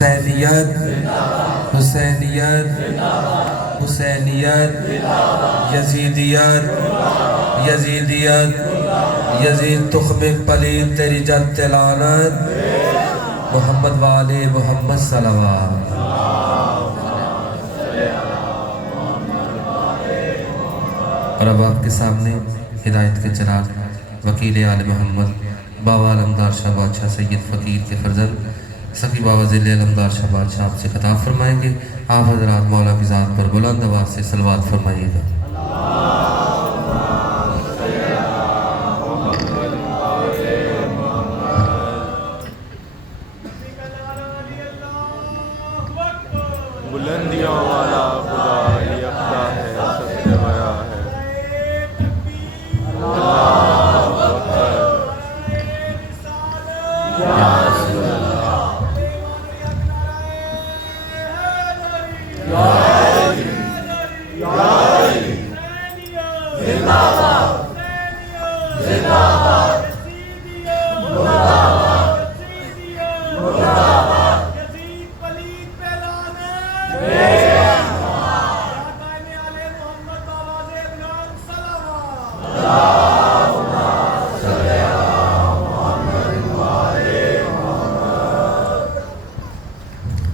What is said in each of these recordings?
حسینیت حسینیت حسینیت یزیدیت یزیدیت یزید تخم پلید تیری جد تلانت محمد والے محمد صلوات۔ اور اب آپ کے سامنے ہدایت کے چراغ وکیل آل محمد بابا علمدار شاہ بادشاہ سید فقیر کے فرزند سخی بابا ذیل علمدار شاہ بادشاہ آپ سے خطاب فرمائیں گے۔ آپ حضرات مولا کی ذات پر بلند آواز سے صلوات فرمائیے گا۔ بلندیوں والا خدا یکتا ہے، سب سے بڑا ہے۔ اللہ اکبر۔ یا رسول اللہ، یا علی، یا علی، زندہ باد، زندہ باد، مرد آباد، مرد آباد۔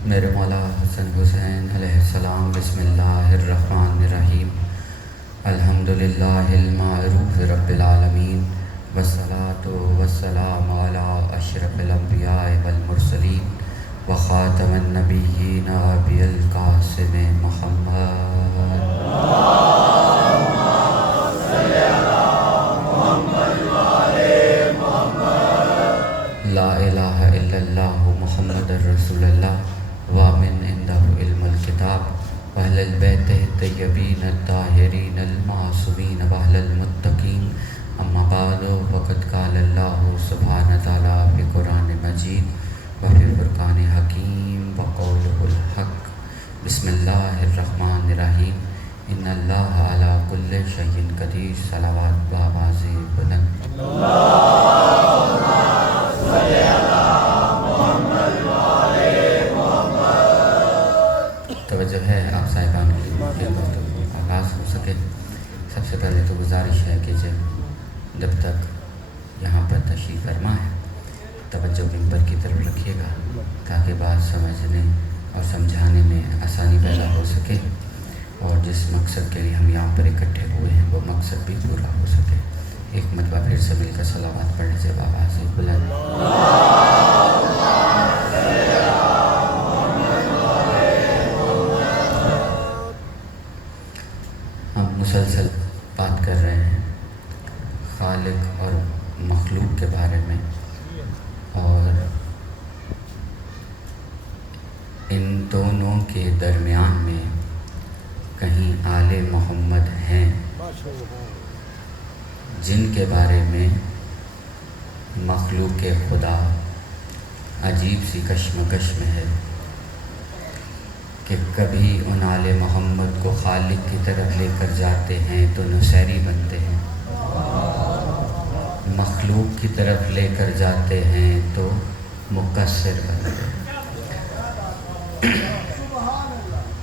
میرے مولا حسن حسین علیہ السلام۔ بسم اللہ الرحمن الرحیم۔ الحمدللہ المعروف رب العالمین، والصلاة والسلام علی اشرف الانبیاء والمرسلین وخاتم النبیین ابی القاسم محمد۔ لا الہ الا اللہ محمد رسول اللہ وامن عندہ علم الکتاب واہل البیت الطیبین الطاہرین المعصومین واہل المتقین۔ اما بعد وقد قال اللہ سبحانہ تعالیٰ فی قرآن مجید وفی فرقان حکیم وقولہ الحق۔ بسم اللہ الرحمن الرحیم۔ ان اللہ علی کل شیء قدیر۔ صلوات بآواز بلند۔ توجہ ہے آپ صاحبان کی گفتگو آغاز ہو سکے۔ سب سے پہلے تو گزارش ہے کہ جب تک یہاں پر تشریف فرما ہے توجہ منبر کی طرف رکھیے گا تاکہ بات سمجھنے اور سمجھانے میں آسانی پیدا ہو سکے، اور جس مقصد کے لیے ہم یہاں پر اکٹھے ہوئے ہیں وہ مقصد بھی پورا ہو سکے۔ ایک مرتبہ پھر سے مل کر صلوات پڑھنے سے آواز بلند۔ ہم مسلسل بات کر رہے ہیں خالق اور مخلوق کے بارے میں، اور ان دونوں کے درمیان میں کہیں آل محمد ہیں جن کے بارے میں مخلوق خدا عجیب سی کشمکش میں ہے کہ کبھی ان آل محمد کو خالق کی طرف لے کر جاتے ہیں تو نصیری بنتے ہیں، مخلوق کی طرف لے کر جاتے ہیں تو مقصر بنتے ہیں۔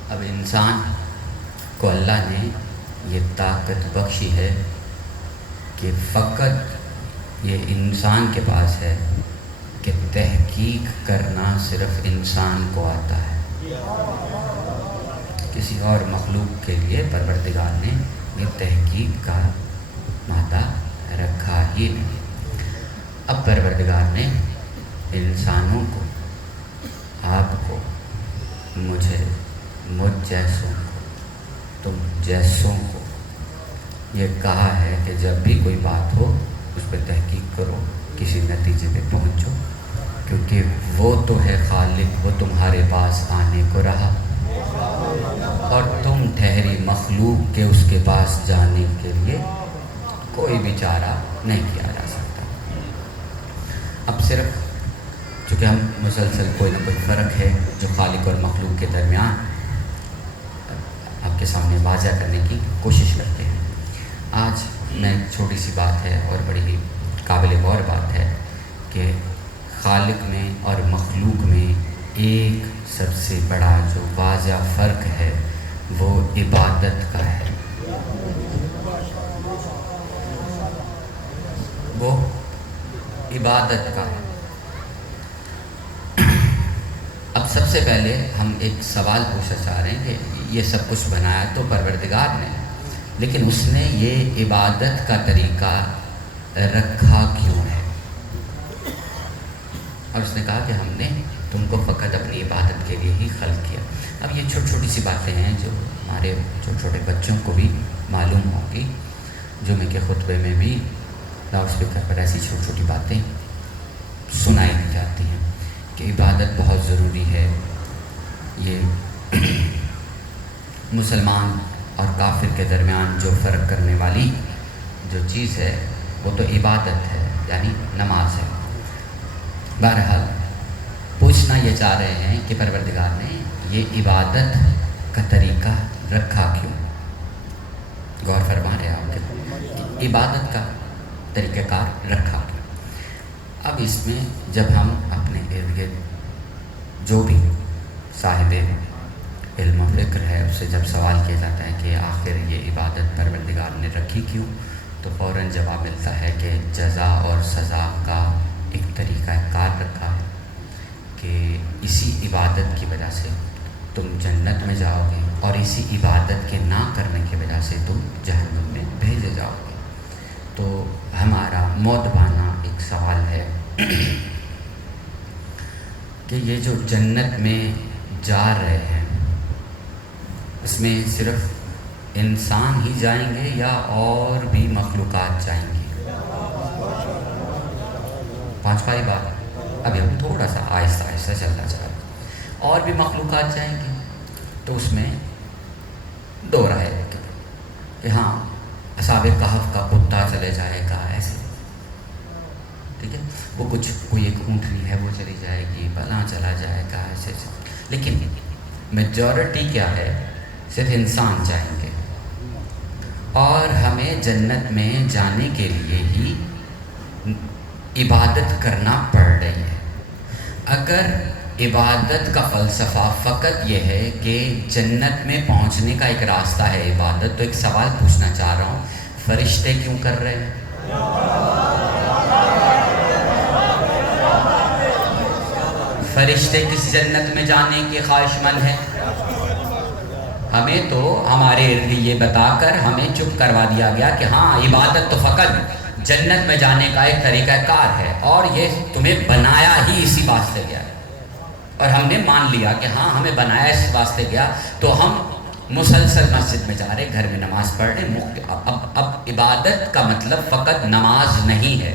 اب انسان کو اللہ نے یہ طاقت بخشی ہے کہ فقط یہ انسان کے پاس ہے کہ تحقیق کرنا صرف انسان کو آتا ہے، کسی اور مخلوق کے لیے پروردگار نے یہ تحقیق کا مادہ رکھا ہی نہیں۔ اب پروردگار نے انسانوں کو، آپ کو، مجھے، مجھ جیسوں کو، تم جیسوں کو یہ کہا ہے کہ جب بھی کوئی بات ہو اس پہ تحقیق کرو، کسی نتیجے پہ پہنچو، کیونکہ وہ تو ہے خالق، وہ تمہارے پاس آنے کو رہا، اور تم ٹھہری مخلوق کے اس کے پاس جانے کے لیے کوئی بھی چارہ نہیں کیا جا سکتا۔ اب صرف چونکہ ہم مسلسل کوئی نہ کوئی فرق ہے جو خالق اور مخلوق کے درمیان آپ کے سامنے واضح کرنے کی کوشش کرتے ہیں۔ آج میں چھوٹی سی بات ہے اور بڑی ہی قابل غور بات ہے کہ خالق میں اور مخلوق میں ایک سب سے بڑا جو واضح فرق ہے وہ عبادت کا ہے، وہ عبادت کا ہے۔ اب سب سے پہلے ہم ایک سوال پوچھنا چاہ رہے ہیں کہ یہ سب کچھ بنایا تو پروردگار نے، لیکن اس نے یہ عبادت کا طریقہ رکھا کیوں ہے؟ اور اس نے کہا کہ ہم نے تم کو فقط اپنی عبادت کے لیے ہی خلق کیا۔ اب یہ چھوٹی چھوٹی سی باتیں ہیں جو ہمارے چھوٹے چھوٹے بچوں کو بھی معلوم ہوں گی، جمعے کے خطبے میں بھی لاؤڈ اسپیکر پر ایسی چھوٹی چھوٹی باتیں سنائی دی جاتی ہیں کہ عبادت بہت ضروری ہے۔ یہ مسلمان اور کافر کے درمیان جو فرق کرنے والی جو چیز ہے وہ تو عبادت ہے، یعنی نماز ہے۔ بہرحال پوچھنا یہ چاہ رہے ہیں کہ پروردگار نے یہ عبادت کا طریقہ رکھا کیوں؟ غور فرما رہے آپ کہ عبادت کا طریقہ کار رکھا کیوں؟ اب اس میں جب ہم اپنے ارد گرد جو بھی صاحب علم و فکر ہے اس سے جب سوال کیا جاتا ہے کہ آخر یہ عبادت پروردگار نے رکھی کیوں، تو فوراً جواب ملتا ہے کہ جزا اور سزا کا ایک طریقہ کار رکھا ہے کہ اسی عبادت کی وجہ سے تم جنت میں جاؤ گے اور اسی عبادت کے نہ کرنے کی وجہ سے تم جہنم میں بھیجے جاؤ گے۔ تو ہمارا مؤدبانہ ایک سوال ہے کہ یہ جو جنت میں جا رہے ہیں اس میں صرف انسان ہی جائیں گے یا اور بھی مخلوقات جائیں گی؟ پانچ پاری بات، ابھی ہم تھوڑا سا آہستہ آہستہ چلنا چاہ رہے ہیں۔ اور بھی مخلوقات جائیں گی تو اس میں دو رائے کہ ہاں اصحاب کہف کا کتا چلے جائے گا ایسے، ٹھیک ہے، وہ کچھ کوئی ایک اونٹنی ہے وہ چلی جائے گی، فلاں چلا جائے گا ایسے، لیکن میجورٹی کیا ہے؟ صرف انسان جائیں گے۔ اور ہمیں جنت میں جانے کے لیے ہی عبادت کرنا پڑ رہی ہے۔ اگر عبادت کا فلسفہ فقط یہ ہے کہ جنت میں پہنچنے کا ایک راستہ ہے عبادت، تو ایک سوال پوچھنا چاہ رہا ہوں، فرشتے کیوں کر رہے ہیں؟ فرشتے کس جنت میں جانے کے خواہش مند ہیں؟ ہمیں تو ہمارے ارد یہ بتا کر ہمیں چپ کروا دیا گیا کہ ہاں عبادت تو فقط جنت میں جانے کا ایک طریقہ کار ہے اور یہ تمہیں بنایا ہی اسی واسطے گیا، اور ہم نے مان لیا کہ ہاں ہمیں بنایا اس واسطے گیا، تو ہم مسلسل مسجد میں جا رہے، گھر میں نماز پڑھ رہے۔ اب عبادت کا مطلب فقط نماز نہیں ہے،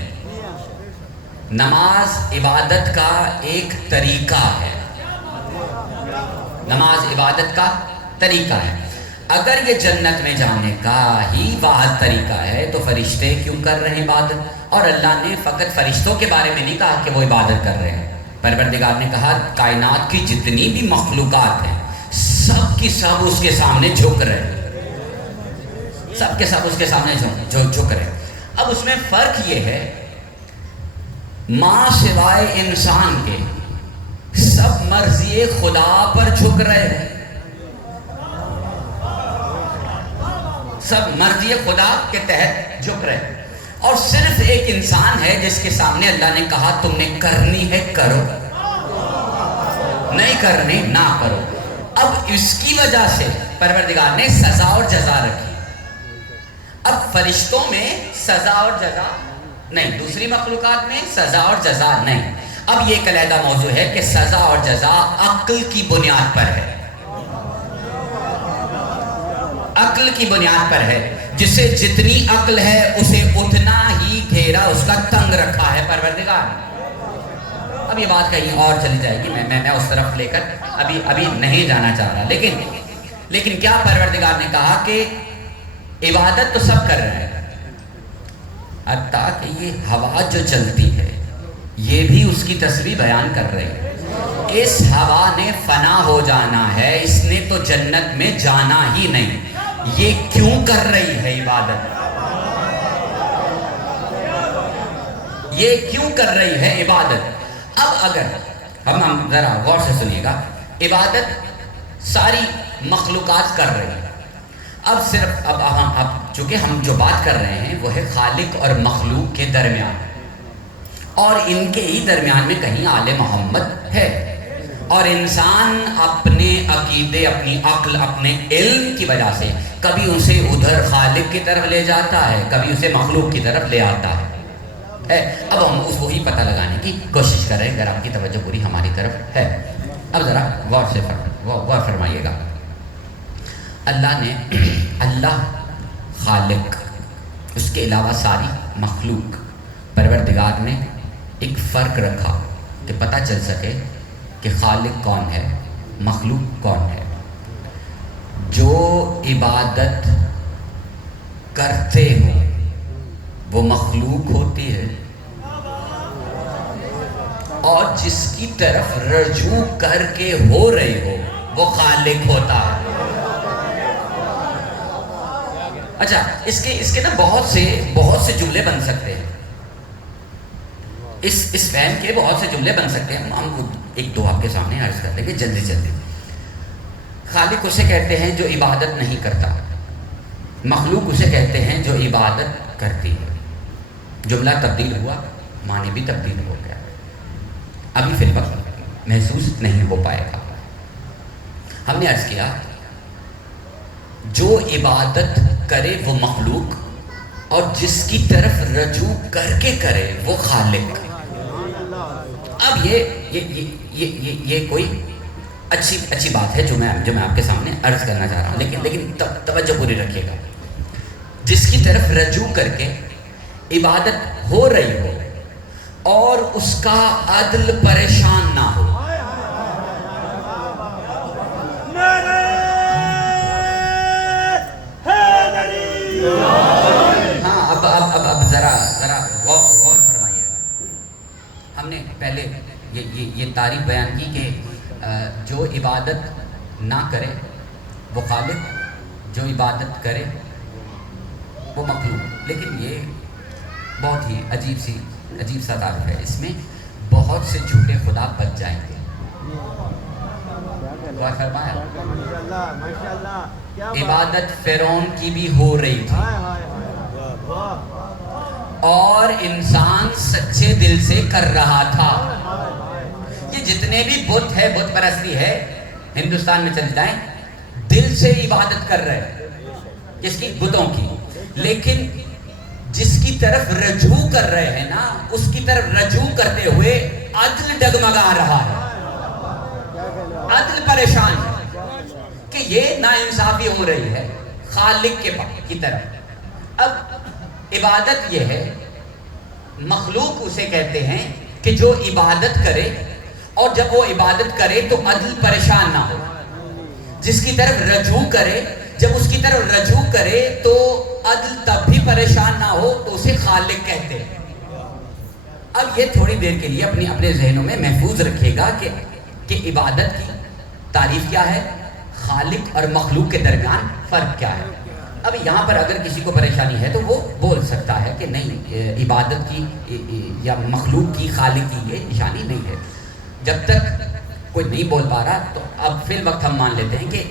نماز عبادت کا ایک طریقہ ہے، نماز عبادت کا طریقہ ہے۔ اگر یہ جنت میں جانے کا ہی واحد طریقہ ہے تو فرشتے کیوں کر رہے ہیں عبادت؟ اور اللہ نے فقط فرشتوں کے بارے میں نہیں کہا کہ وہ عبادت کر رہے ہیں، پروردگار نے کہا کائنات کی جتنی بھی مخلوقات ہیں سب کی سب اس کے سامنے جھک رہے ہیں، سب کے سب اس کے سامنے جھک رہے ہیں۔ اب اس میں فرق یہ ہے، ماں سوائے انسان کے سب مرضی خدا پر جھک رہے ہیں، سب مرضی خدا کے تحت جھک رہے ہیں، اور صرف ایک انسان ہے جس کے سامنے اللہ نے کہا تم نے کرنی ہے کرو، نہیں کرنی نہ کرو۔ اب اس کی وجہ سے پروردگار نے سزا اور جزا رکھی۔ اب فرشتوں میں سزا اور جزا نہیں، دوسری مخلوقات میں سزا اور جزا نہیں۔ اب یہ ایک علیحدہ موضوع ہے کہ سزا اور جزا عقل کی بنیاد پر ہے، عقل کی بنیاد پر ہے، جسے جتنی عقل ہے اسے اتنا ہی گھیرا اس کا تنگ رکھا ہے پروردگار نے۔ اب یہ بات کہیں اور چلی جائے گی، میں اس طرف لے کر ابھی نہیں جانا چاہ رہا، لیکن کیا پروردگار نے کہا کہ عبادت تو سب کر رہے ہیں، حتیٰ کہ یہ ہوا جو چلتی ہے یہ بھی اس کی تصویر بیان کر رہی ہے۔ اس ہوا نے فنا ہو جانا ہے، اس نے تو جنت میں جانا ہی نہیں، یہ کیوں کر رہی ہے عبادت؟ یہ کیوں کر رہی ہے عبادت؟ اب اگر ہم ذرا غور سے سنیے گا. عبادت ساری مخلوقات کر رہی ہیں. اب صرف اب چونکہ ہم جو بات کر رہے ہیں وہ ہے خالق اور مخلوق کے درمیان، اور ان کے ہی درمیان میں کہیں آل محمد ہے. اور انسان اپنے عقیدے، اپنی عقل، اپنے علم کی وجہ سے کبھی اسے ادھر خالق کی طرف لے جاتا ہے، کبھی اسے مخلوق کی طرف لے آتا ہے. اب ہم اس کو ہی پتہ لگانے کی کوشش کر رہے ہیں اگر آپ کی توجہ پوری ہماری طرف ہے. اب ذرا غور فرمائیے گا. اللہ خالق، اس کے علاوہ ساری مخلوق. پروردگار نے ایک فرق رکھا کہ پتہ چل سکے کہ خالق کون ہے، مخلوق کون ہے. جو عبادت کرتے ہو وہ مخلوق ہوتی ہے، اور جس کی طرف رجوع کر کے ہو رہی ہو وہ خالق ہوتا ہے. اچھا، اس کے نا بہت سے جملے بن سکتے ہیں. اس فہم کے بہت سے جملے بن سکتے ہیں. ہم ایک دو آپ کے سامنے عرض کر لیں گے جلدی. خالق اسے کہتے ہیں جو عبادت نہیں کرتا، مخلوق اسے کہتے ہیں جو عبادت کرتی ہے. جملہ تبدیل ہوا، معنی بھی تبدیل ہو گیا. ابھی فی الوقت محسوس نہیں ہو پائے گا. ہم نے عرض کیا جو عبادت کرے وہ مخلوق، اور جس کی طرف رجوع کر کے کرے وہ خالق. اب یہ کوئی اچھی بات ہے جو میں آپ کے سامنے عرض کرنا چاہ رہا ہوں، لیکن توجہ پوری رکھیے گا. جس کی طرف رجوع کر کے عبادت ہو رہی ہو اور اس کا عدل پریشان نہ ہو. ہاں، اب ذرا غور فرمائیے گا. ہم نے پہلے یہ تعریف بیان کی کہ جو عبادت نہ کرے وہ خالق، جو عبادت کرے وہ مخلوق. لیکن یہ بہت ہی عجیب سا تعریف ہے. اس میں بہت سے جھوٹے خدا بچ جائیں گے. عبادت فرعون کی بھی ہو رہی تھی اور انسان سچے دل سے کر رہا تھا. یہ جتنے بھی بت ہے، بت پرستی ہے ہندوستان میں چل جائیں، دل سے عبادت کر رہے ہیں. جس کی بتوں کی، لیکن جس کی طرف رجوع کر رہے ہیں نا، اس کی طرف رجوع کرتے ہوئے عدل ڈگمگا رہا ہے، عدل پریشان ہے کہ یہ ناانصافی ہو رہی ہے خالق کی طرف. اب عبادت یہ ہے، مخلوق اسے کہتے ہیں کہ جو عبادت کرے، اور جب وہ عبادت کرے تو عدل پریشان نہ ہو. جس کی طرف رجوع کرے، جب اس کی طرف رجوع کرے تو عدل تب بھی پریشان نہ ہو تو اسے خالق کہتے ہیں. اب یہ تھوڑی دیر کے لیے اپنے ذہنوں میں محفوظ رکھیے گا کہ عبادت کی تعریف کیا ہے، خالق اور مخلوق کے درمیان فرق کیا ہے. اب یہاں پر اگر کسی کو پریشانی ہے تو وہ بول سکتا ہے کہ نہیں، عبادت کی یا مخلوق کی خالق کی یہ نشانی نہیں ہے. جب تک کوئی نہیں بول پا رہا تو اب فی الوقت ہم مان لیتے ہیں کہ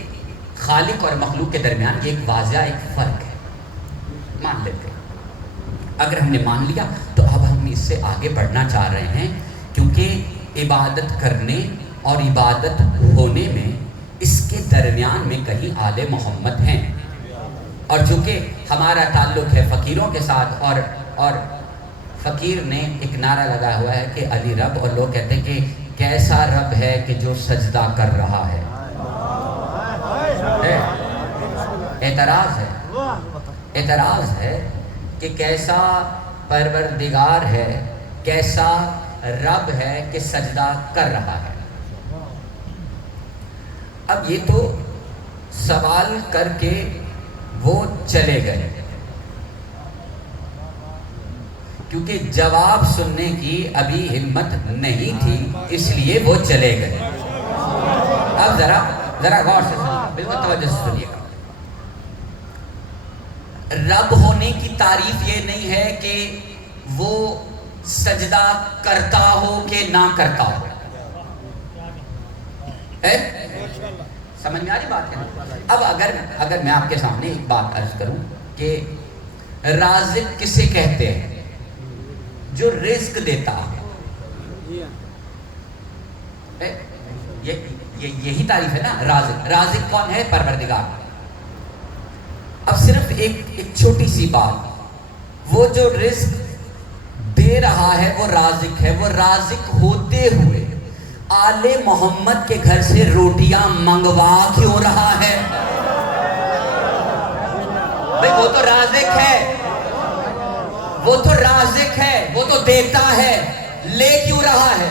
خالق اور مخلوق کے درمیان یہ ایک واضح ایک فرق ہے، مان لیتے ہیں. اگر ہم نے مان لیا تو اب ہم اس سے آگے بڑھنا چاہ رہے ہیں، کیونکہ عبادت کرنے اور عبادت ہونے میں اس کے درمیان میں کہیں آل محمد ہیں. اور چونکہ ہمارا تعلق ہے فقیروں کے ساتھ، اور فقیر نے ایک نعرہ لگا ہوا ہے کہ علی رب، اور لوگ کہتے ہیں کہ کیسا رب ہے کہ جو سجدہ کر رہا ہے. اعتراض ہے کہ کیسا پروردگار ہے، کیسا رب ہے کہ سجدہ کر رہا ہے. اب یہ تو سوال کر کے وہ چلے گئے، کیونکہ جواب سننے کی ابھی ہمت نہیں تھی، اس لیے وہ چلے گئے. اب ذرا غور سے سنیے، بالکل توجہ سے سنیے گا. رب ہونے کی تعریف یہ نہیں ہے کہ وہ سجدہ کرتا ہو کہ نہ کرتا ہو. ہے؟ سمجھ میں آ رہی بات ہے؟ اب اگر میں آپ کے سامنے ایک بات عرض کروں کہ رازق کسے کہتے ہیں؟ جو رزق دیتا ہے، یہی تعریف ہے نا رازق. رازق کون ہے؟ پروردگار. اب صرف ایک چھوٹی سی بات، وہ جو رزق دے رہا ہے وہ رازق ہے. وہ رازق ہوتے ہوئے آل محمد کے گھر سے روٹیاں منگوا کیوں رہا ہے؟ بھئی وہ تو رازق ہے، وہ تو رازق ہے، وہ تو دیتا ہے، لے کیوں رہا ہے؟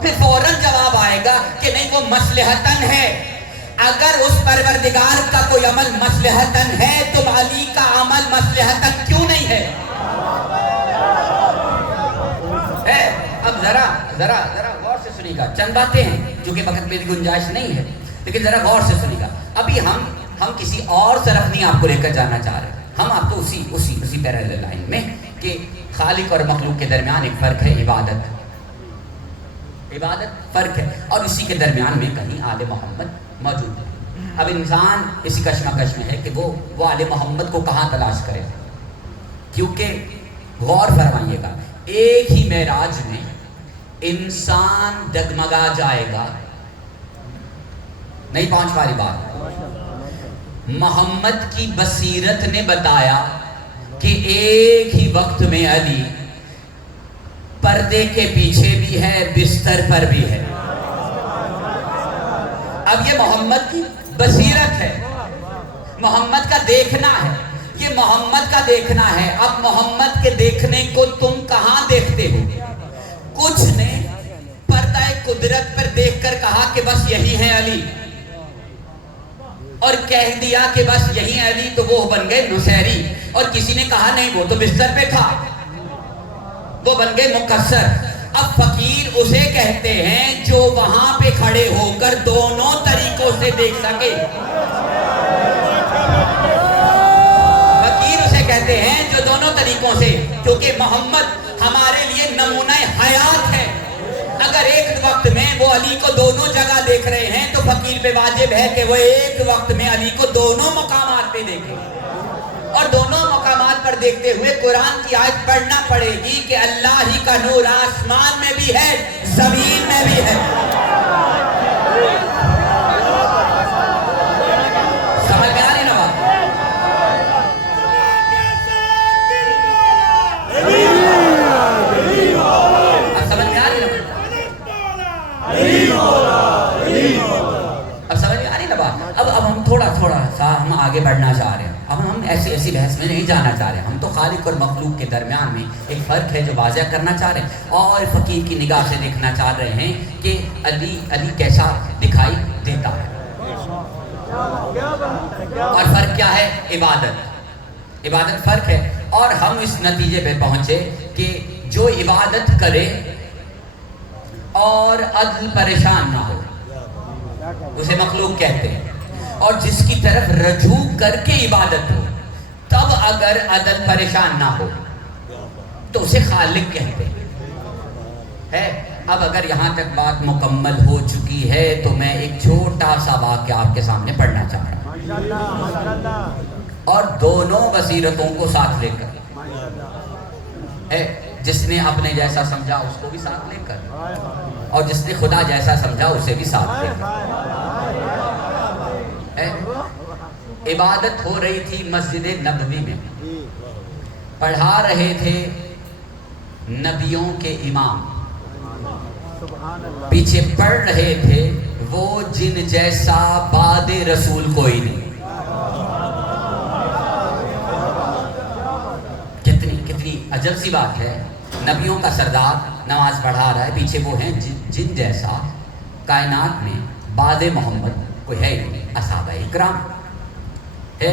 پھر فوراً جواب آئے گا کہ نہیں وہ مصلحتاً ہے. اگر اس پروردگار کا کوئی عمل مصلحتاً ہے تو علی کا عمل مصلحتاً کیوں نہیں ہے؟ اب ذرا غور سے سنیے گا. چند باتیں ہیں جو کہ وقت میں گنجائش نہیں ہے، لیکن ذرا غور سے سنیے گا. ابھی ہم کسی اور طرف نہیں آپ کو لے کر جانا چاہ رہے. ہم آپ کو اسی پیرالل لائن میں کہ خالق اور مخلوق کے درمیان ایک فرق ہے، عبادت فرق ہے، اور اسی کے درمیان میں کہیں آل محمد موجود ہے. اب انسان اسی کشمکش میں ہے کہ وہ آل محمد کو کہاں تلاش کرے، کیونکہ غور فرمائیے گا ایک ہی معراج میں انسان ڈگمگا جائے گا. نہیں پہنچ پا رہی بات؟ محمد کی بصیرت نے بتایا کہ ایک ہی وقت میں علی پردے کے پیچھے بھی ہے، بستر پر بھی ہے. اب یہ محمد کی بصیرت ہے، محمد کا دیکھنا ہے، یہ محمد کا دیکھنا ہے. اب محمد کے دیکھنے کو تم کہاں دیکھتے ہو؟ کچھ نے پردہ قدرت پر دیکھ کر کہا کہ بس یہی ہے علی، اور کہہ دیا کہ بس یہی علی، تو وہ بن گئے نصیری. اور کسی نے کہا نہیں وہ تو بستر پہ تھا، وہ بن گئے مقصر. اب فقیر اسے کہتے ہیں جو وہاں پہ کھڑے ہو کر دونوں طریقوں سے دیکھ سکے. فقیر اسے کہتے ہیں جو دونوں طریقوں سے، کیونکہ محمد ہمارے لیے نمونہ حیات ہے. اگر ایک وقت میں وہ علی کو دونوں جگہ دیکھ رہے ہیں تو فقیر پہ واجب ہے کہ وہ ایک وقت میں علی کو دونوں مقامات پہ دیکھیں. اور دونوں مقامات پر دیکھتے ہوئے قرآن کی آیت پڑھنا پڑے گی کہ اللہ ہی کا نور آسمان میں بھی ہے، زمین میں بھی ہے. سمجھ میں آ رہی نا بات؟ اب سمجھ میں آ رہی نا بات؟ اب سمجھ میں آ رہی نا بات؟ اب ہم تھوڑا سا ہم آگے بڑھنا چاہ رہے ہیں. اب ہم ایسی بحث میں نہیں جانا چاہ رہے. ہم تو خالق اور مخلوق کے درمیان میں ایک فرق ہے جو واضح کرنا چاہ رہے ہیں، اور فقیر کی نگاہ سے دیکھنا چاہ رہے ہیں کہ علی کیسا دکھائی دیتا ہے. اور فرق کیا ہے؟ عبادت فرق ہے. اور ہم اس نتیجے پہ پہنچے کہ جو عبادت کرے اور عدل پریشان نہ ہو اسے مخلوق کہتے ہیں. اور جس کی طرف رجوع کر کے عبادت ہو تب اگر عدل پریشان نہ ہو تو اسے خالق کہتے ہیں. اب اگر یہاں تک بات مکمل ہو چکی ہے تو میں ایک چھوٹا سا واقعہ آپ کے سامنے پڑھنا چاہ رہا ہوں، اور دونوں بصیرتوں کو ساتھ لے کر، جس نے اپنے جیسا سمجھا اس کو بھی ساتھ لے کر، اور جس نے خدا جیسا سمجھا اسے بھی ساتھ لے کر. عبادت ہو رہی تھی مسجد نبوی میں، پڑھا رہے تھے نبیوں کے امام، پیچھے پڑھ رہے تھے وہ جن جیسا بعد رسول کوئی نہیں. کتنی عجب سی بات ہے. نبیوں کا سردار نماز پڑھا رہا ہے، پیچھے وہ ہیں جن جیسا کائنات میں بعد محمد کوئی ہے نہیں، اصحابہ اکرام ہے.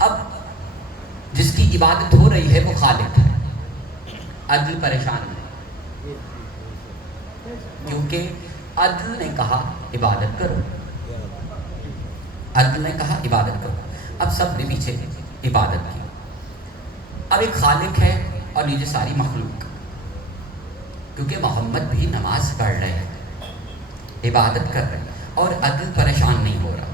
اب جس کی عبادت ہو رہی ہے وہ خالق ہے، عدل پریشان ہے، کیونکہ عدل نے کہا عبادت کرو، عدل نے کہا عبادت کرو. اب سب نے پیچھے عبادت کی. اب ایک خالق ہے اور نیچے ساری مخلوق، کیونکہ محمد بھی نماز پڑھ رہے ہیں. عبادت کر رہے اور عدل پریشان نہیں ہو رہا.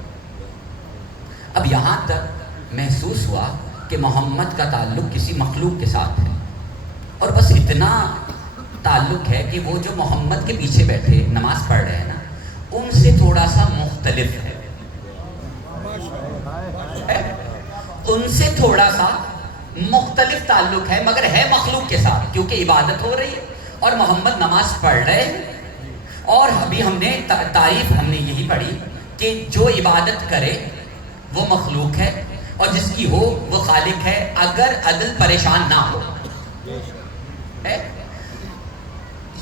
اب یہاں تک محسوس ہوا کہ محمد کا تعلق کسی مخلوق کے ساتھ ہے، اور بس اتنا تعلق ہے کہ وہ جو محمد کے پیچھے بیٹھے نماز پڑھ رہے ہیں نا، ان سے تھوڑا سا مختلف ہے، ان سے تھوڑا سا مختلف تعلق ہے، مگر ہے مخلوق کے ساتھ، کیونکہ عبادت ہو رہی ہے اور محمد نماز پڑھ رہے ہیں. اور ابھی ہم نے تعریف ہم نے یہی پڑھی کہ جو عبادت کرے وہ مخلوق ہے اور جس کی ہو وہ خالق ہے، اگر عدل پریشان نہ ہو.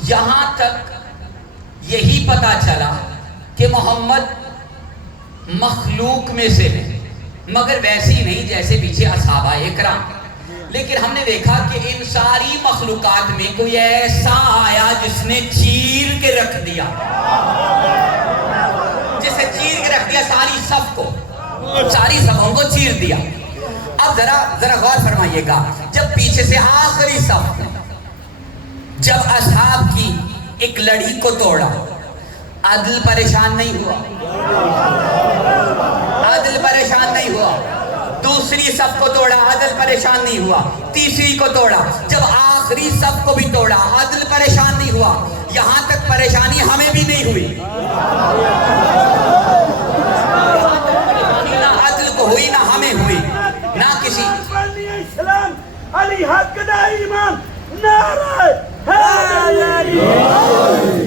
یہاں تک یہی پتا چلا کہ محمد مخلوق میں سے ہے، مگر ویسی نہیں جیسے پیچھے اصحابہ اکرام. لیکن ہم نے دیکھا کہ ان ساری مخلوقات میں کوئی ایسا آیا جس نے چیر کے رکھ دیا، جسے چیر کے رکھ دیا ساری صف کو، ساری صفوں کو چیر دیا. اب ذرا غور فرمائیے گا، جب پیچھے سے آخری صف میں جب اصحاب کی ایک لڑی کو توڑا، عدل پریشان نہیں ہوا، عدل پریشان نہیں ہوا. دوسری صف کو توڑا، عدل پریشان نہیں ہوا. تیسری کو توڑا، جب آخری صف کو بھی توڑا، عدل پریشان نہیں ہوا. یہاں تک پریشانی ہمیں بھی نہیں ہوئی، نہ عدل کو ہوئی نہ ہمیں ہوئی، نہ کسی.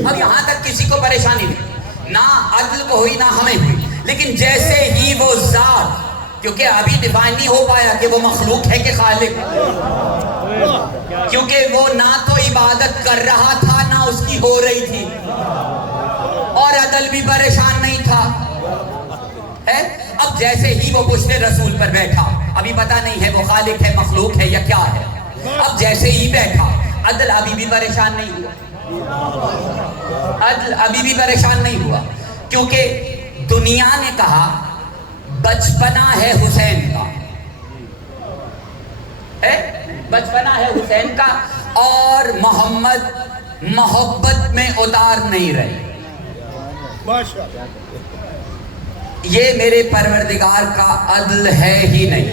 اب یہاں تک کسی کو پریشانی نہیں، نہ عدل کو ہوئی نہ ہمیں ہوئی. لیکن جیسے ہی وہ ذات، کیونکہ ابھی ڈیفائن نہیں ہو پایا کہ وہ مخلوق ہے کہ خالق، کیونکہ وہ نہ تو عبادت کر رہا تھا نہ اس کی ہو رہی تھی، اور عدل بھی پریشان نہیں تھا. اب جیسے ہی وہ پشت رسول پر بیٹھا، ابھی پتہ نہیں ہے وہ خالق ہے مخلوق ہے یا کیا ہے. اب جیسے ہی بیٹھا، عدل ابھی بھی پریشان نہیں ہوا، عدل ابھی بھی پریشان نہیں ہوا، کیونکہ دنیا نے کہا بچپنا ہے حسین کا، بچپنا ہے حسین کا، اور محمد محبت میں اتار نہیں رہے. یہ میرے پروردگار کا عدل ہے ہی نہیں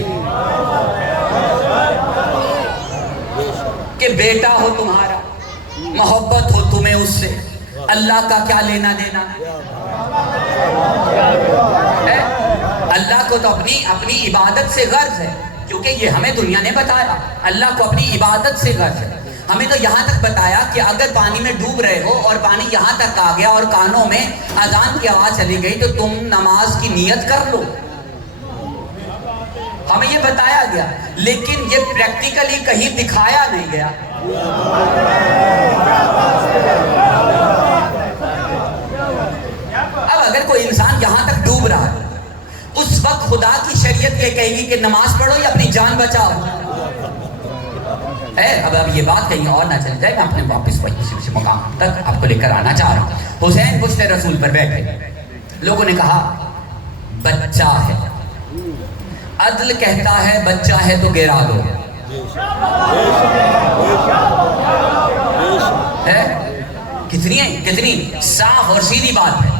کہ بیٹا ہو تمہارا، محبت ہو تمہیں اس سے، اللہ کا کیا لینا دینا. اللہ کو تو اپنی عبادت سے غرض ہے، کیونکہ یہ ہمیں دنیا نے بتایا، اللہ کو اپنی عبادت سے غرض ہے. ہمیں تو یہاں تک بتایا کہ اگر پانی میں ڈوب رہے ہو اور پانی یہاں تک آ گیا اور کانوں میں اذان کی آواز چلی گئی تو تم نماز کی نیت کر لو، ہمیں یہ بتایا گیا. لیکن یہ پریکٹیکلی کہیں دکھایا نہیں گیا. اب اگر کوئی انسان یہاں تک ڈوب رہا ہے، اس وقت خدا کی شریعت یہ کہے گی کہ نماز پڑھو یا اپنی جان بچاؤ. اب یہ بات کہیں اور نہ چل جائے، میں اپنے واپس اسی مقام تک آپ کو لے کر آنا چاہ رہا ہوں. حسین پشت رسول پر بیٹھے، لوگوں نے کہا بچہ ہے، عدل کہتا ہے بچہ ہے تو گرا دو. کتنی صاف اور سیدھی بات ہے.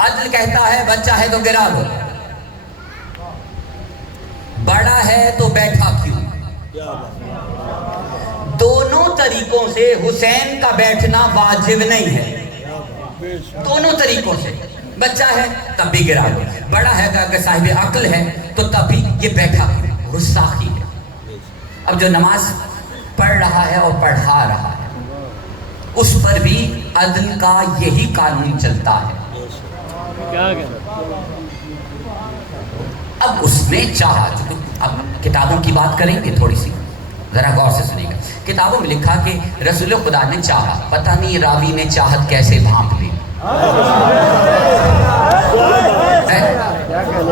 عدل کہتا ہے بچہ ہے تو گرا دو، بڑا ہے تو بیٹھا کیوں. دونوں طریقوں سے حسین کا بیٹھنا واجب نہیں ہے، دونوں طریقوں سے. بچہ ہے تب بھی گرا دو، بڑا ہے اگر صاحب عقل ہے تو تب بھی یہ بیٹھا گستاخی ہے. اب جو نماز پڑھ رہا ہے اور پڑھا رہا ہے اس پر بھی عدل کا یہی قانون چلتا ہے. اب اس نے چاہا، اب کتابوں کی بات کریں گے تھوڑی سی، ذرا غور سے سنیں گے. کتابوں میں لکھا کہ رسول خدا نے چاہا، پتہ نہیں راوی نے چاہت کیسے بھانپ لی،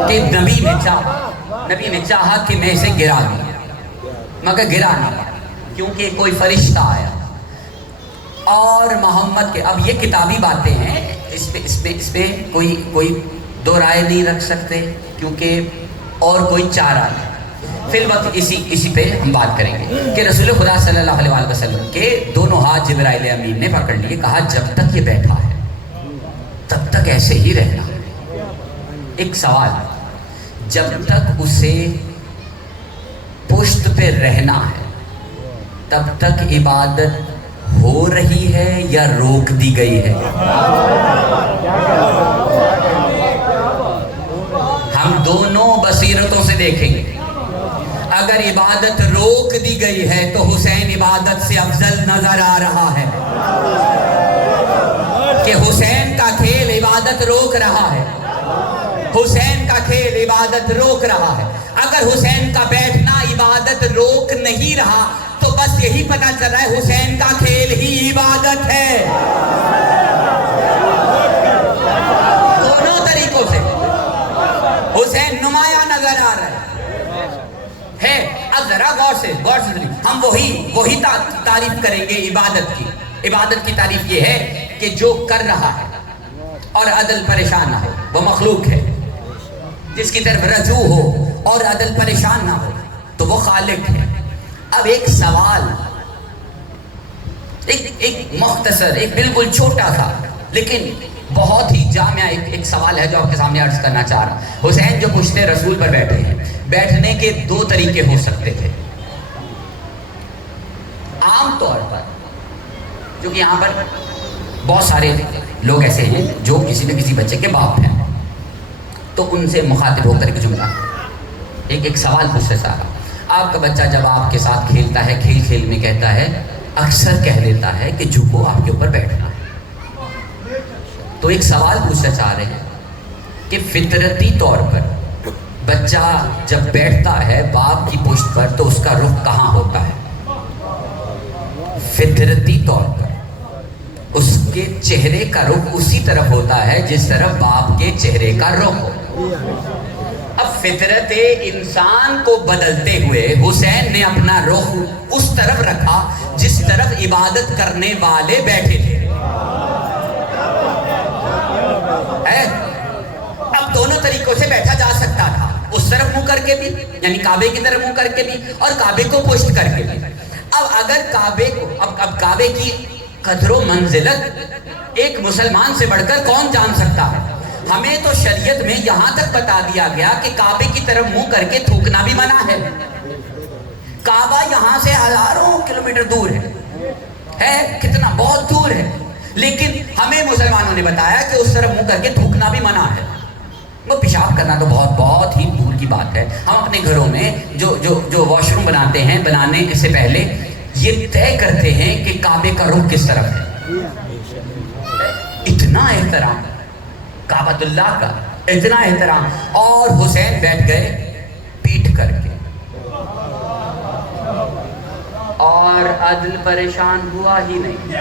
کہ نبی نے چاہا کہ میں اسے گرا دوں، مگر گرا نہیں، کیونکہ کوئی فرشتہ آیا. اور محمد کے، اب یہ کتابی باتیں ہیں، اس پہ کوئی دو رائے نہیں رکھ سکتے، کیونکہ اور کوئی چارہ نہیں. فی الوقت اسی پہ ہم بات کریں گے کہ رسول خدا صلی اللہ علیہ وسلم کے دونوں ہاتھ جبرائیل امین نے پکڑ لیے، کہا جب تک یہ بیٹھا ہے تب تک تک ایسے ہی رہنا. ایک سوال، جب تک اسے پشت پہ رہنا ہے تب تک عبادت ہو رہی ہے یا روک دی گئی ہے؟ ہم دونوں بصیرتوں سے دیکھیں گے. اگر عبادت روک دی گئی ہے تو حسین عبادت سے افضل نظر آ رہا ہے کہ حسین کا کھیل عبادت روک رہا ہے. حسین کا کھیل عبادت روک رہا ہے. اگر حسین کا بیٹھنا عبادت روک نہیں رہا تو بس یہی پتہ چل رہا ہے حسین کا کھیل ہی عبادت ہے. دونوں طریقوں سے حسین نمایاں نظر آ رہا ہے. اب ذرا غور سے ہم وہی تعریف کریں گے عبادت کی. عبادت کی تعریف یہ ہے کہ جو کر رہا ہے اور عدل پریشان نہ ہو وہ مخلوق ہے. جس کی طرف رجوع ہو اور عدل پریشان نہ ہو تو وہ خالق ہے. اب ایک سوال، ایک مختصر، ایک بالکل چھوٹا تھا لیکن بہت ہی جامع ایک سوال ہے جو آپ کے سامنے عرض کرنا چاہ رہا ہوں. حسین جو پشت رسول پر بیٹھے ہیں، بیٹھنے کے دو طریقے ہو سکتے تھے. عام طور پر جو کہ یہاں پر بہت سارے لوگ ایسے ہیں جو کسی نہ کسی بچے کے باپ ہیں، تو ان سے مخاطب ہو کر ایک جملہ، ایک سوال پوچھتے سارا. آپ کا بچہ جب آپ کے ساتھ کھیلتا ہے، کھیل میں کہتا ہے، اکثر کہہ دیتا ہے کہ جھکو آپ کے اوپر بیٹھنا ہے. تو ایک سوال پوچھنا چاہ رہے ہیں کہ فطرتی طور پر بچہ جب بیٹھتا ہے باپ کی پشت پر تو اس کا رخ کہاں ہوتا ہے؟ فطرتی طور پر اس کے چہرے کا رخ اسی طرف ہوتا ہے جس طرف باپ کے چہرے کا رخ ہوتا. اب فطرت انسان کو بدلتے ہوئے حسین نے اپنا رخ اس طرف رکھا جس طرف عبادت کرنے والے بیٹھے تھے. اب دونوں طریقوں سے بیٹھا جا سکتا تھا، اس طرف منہ کر کے بھی، یعنی کعبے کی طرف منہ کر کے بھی، اور کعبے کو پشت کر کے بھی. اب اگر کعبے کو اب کعبے کی قدر و منزلت ایک مسلمان سے بڑھ کر کون جان سکتا ہے؟ ہمیں تو شریعت میں یہاں تک بتا دیا گیا کہ کعبے کی طرف منہ کر کے تھوکنا بھی منع ہے. کعبہ یہاں سے ہزاروں کلومیٹر دور ہے کتنا بہت دور ہے، لیکن ہمیں مسلمانوں نے بتایا کہ اس طرف منہ کر کے تھوکنا بھی منع ہے. وہ پیشاب کرنا تو بہت ہی دور کی بات ہے. ہم اپنے گھروں میں جو واش روم بناتے ہیں، بنانے سے پہلے یہ طے کرتے ہیں کہ کعبے کا رخ کس طرف ہے. اتنا احترام کعبۃ اللہ کا، اتنا احترام. اور حسین بیٹھ گئے پیٹھ کر کے، اور عدل پریشان ہوا ہی نہیں.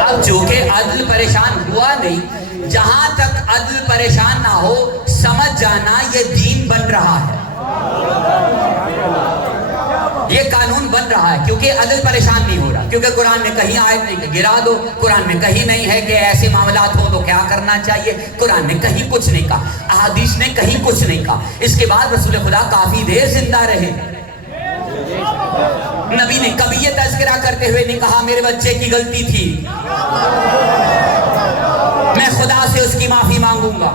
اب چونکہ عدل پریشان ہوا نہیں، جہاں تک عدل پریشان نہ ہو سمجھ جانا یہ دین بن رہا ہے، یہ قانون بن رہا ہے، کیونکہ عدل پریشان نہیں ہو رہا. کیونکہ قرآن میں کہیں آیت نہیں کہ گرا دو، قرآن میں کہیں نہیں ہے کہ ایسے معاملات ہو تو کیا کرنا چاہیے، قرآن میں کہیں کچھ نہیں کہا، احادیث نے کہیں کچھ نہیں کہا. اس کے بعد رسول خدا کافی دیر زندہ رہے. نبی نے کبھی یہ تذکرہ کرتے ہوئے نہیں کہا میرے بچے کی غلطی تھی، میں خدا سے اس کی معافی مانگوں گا،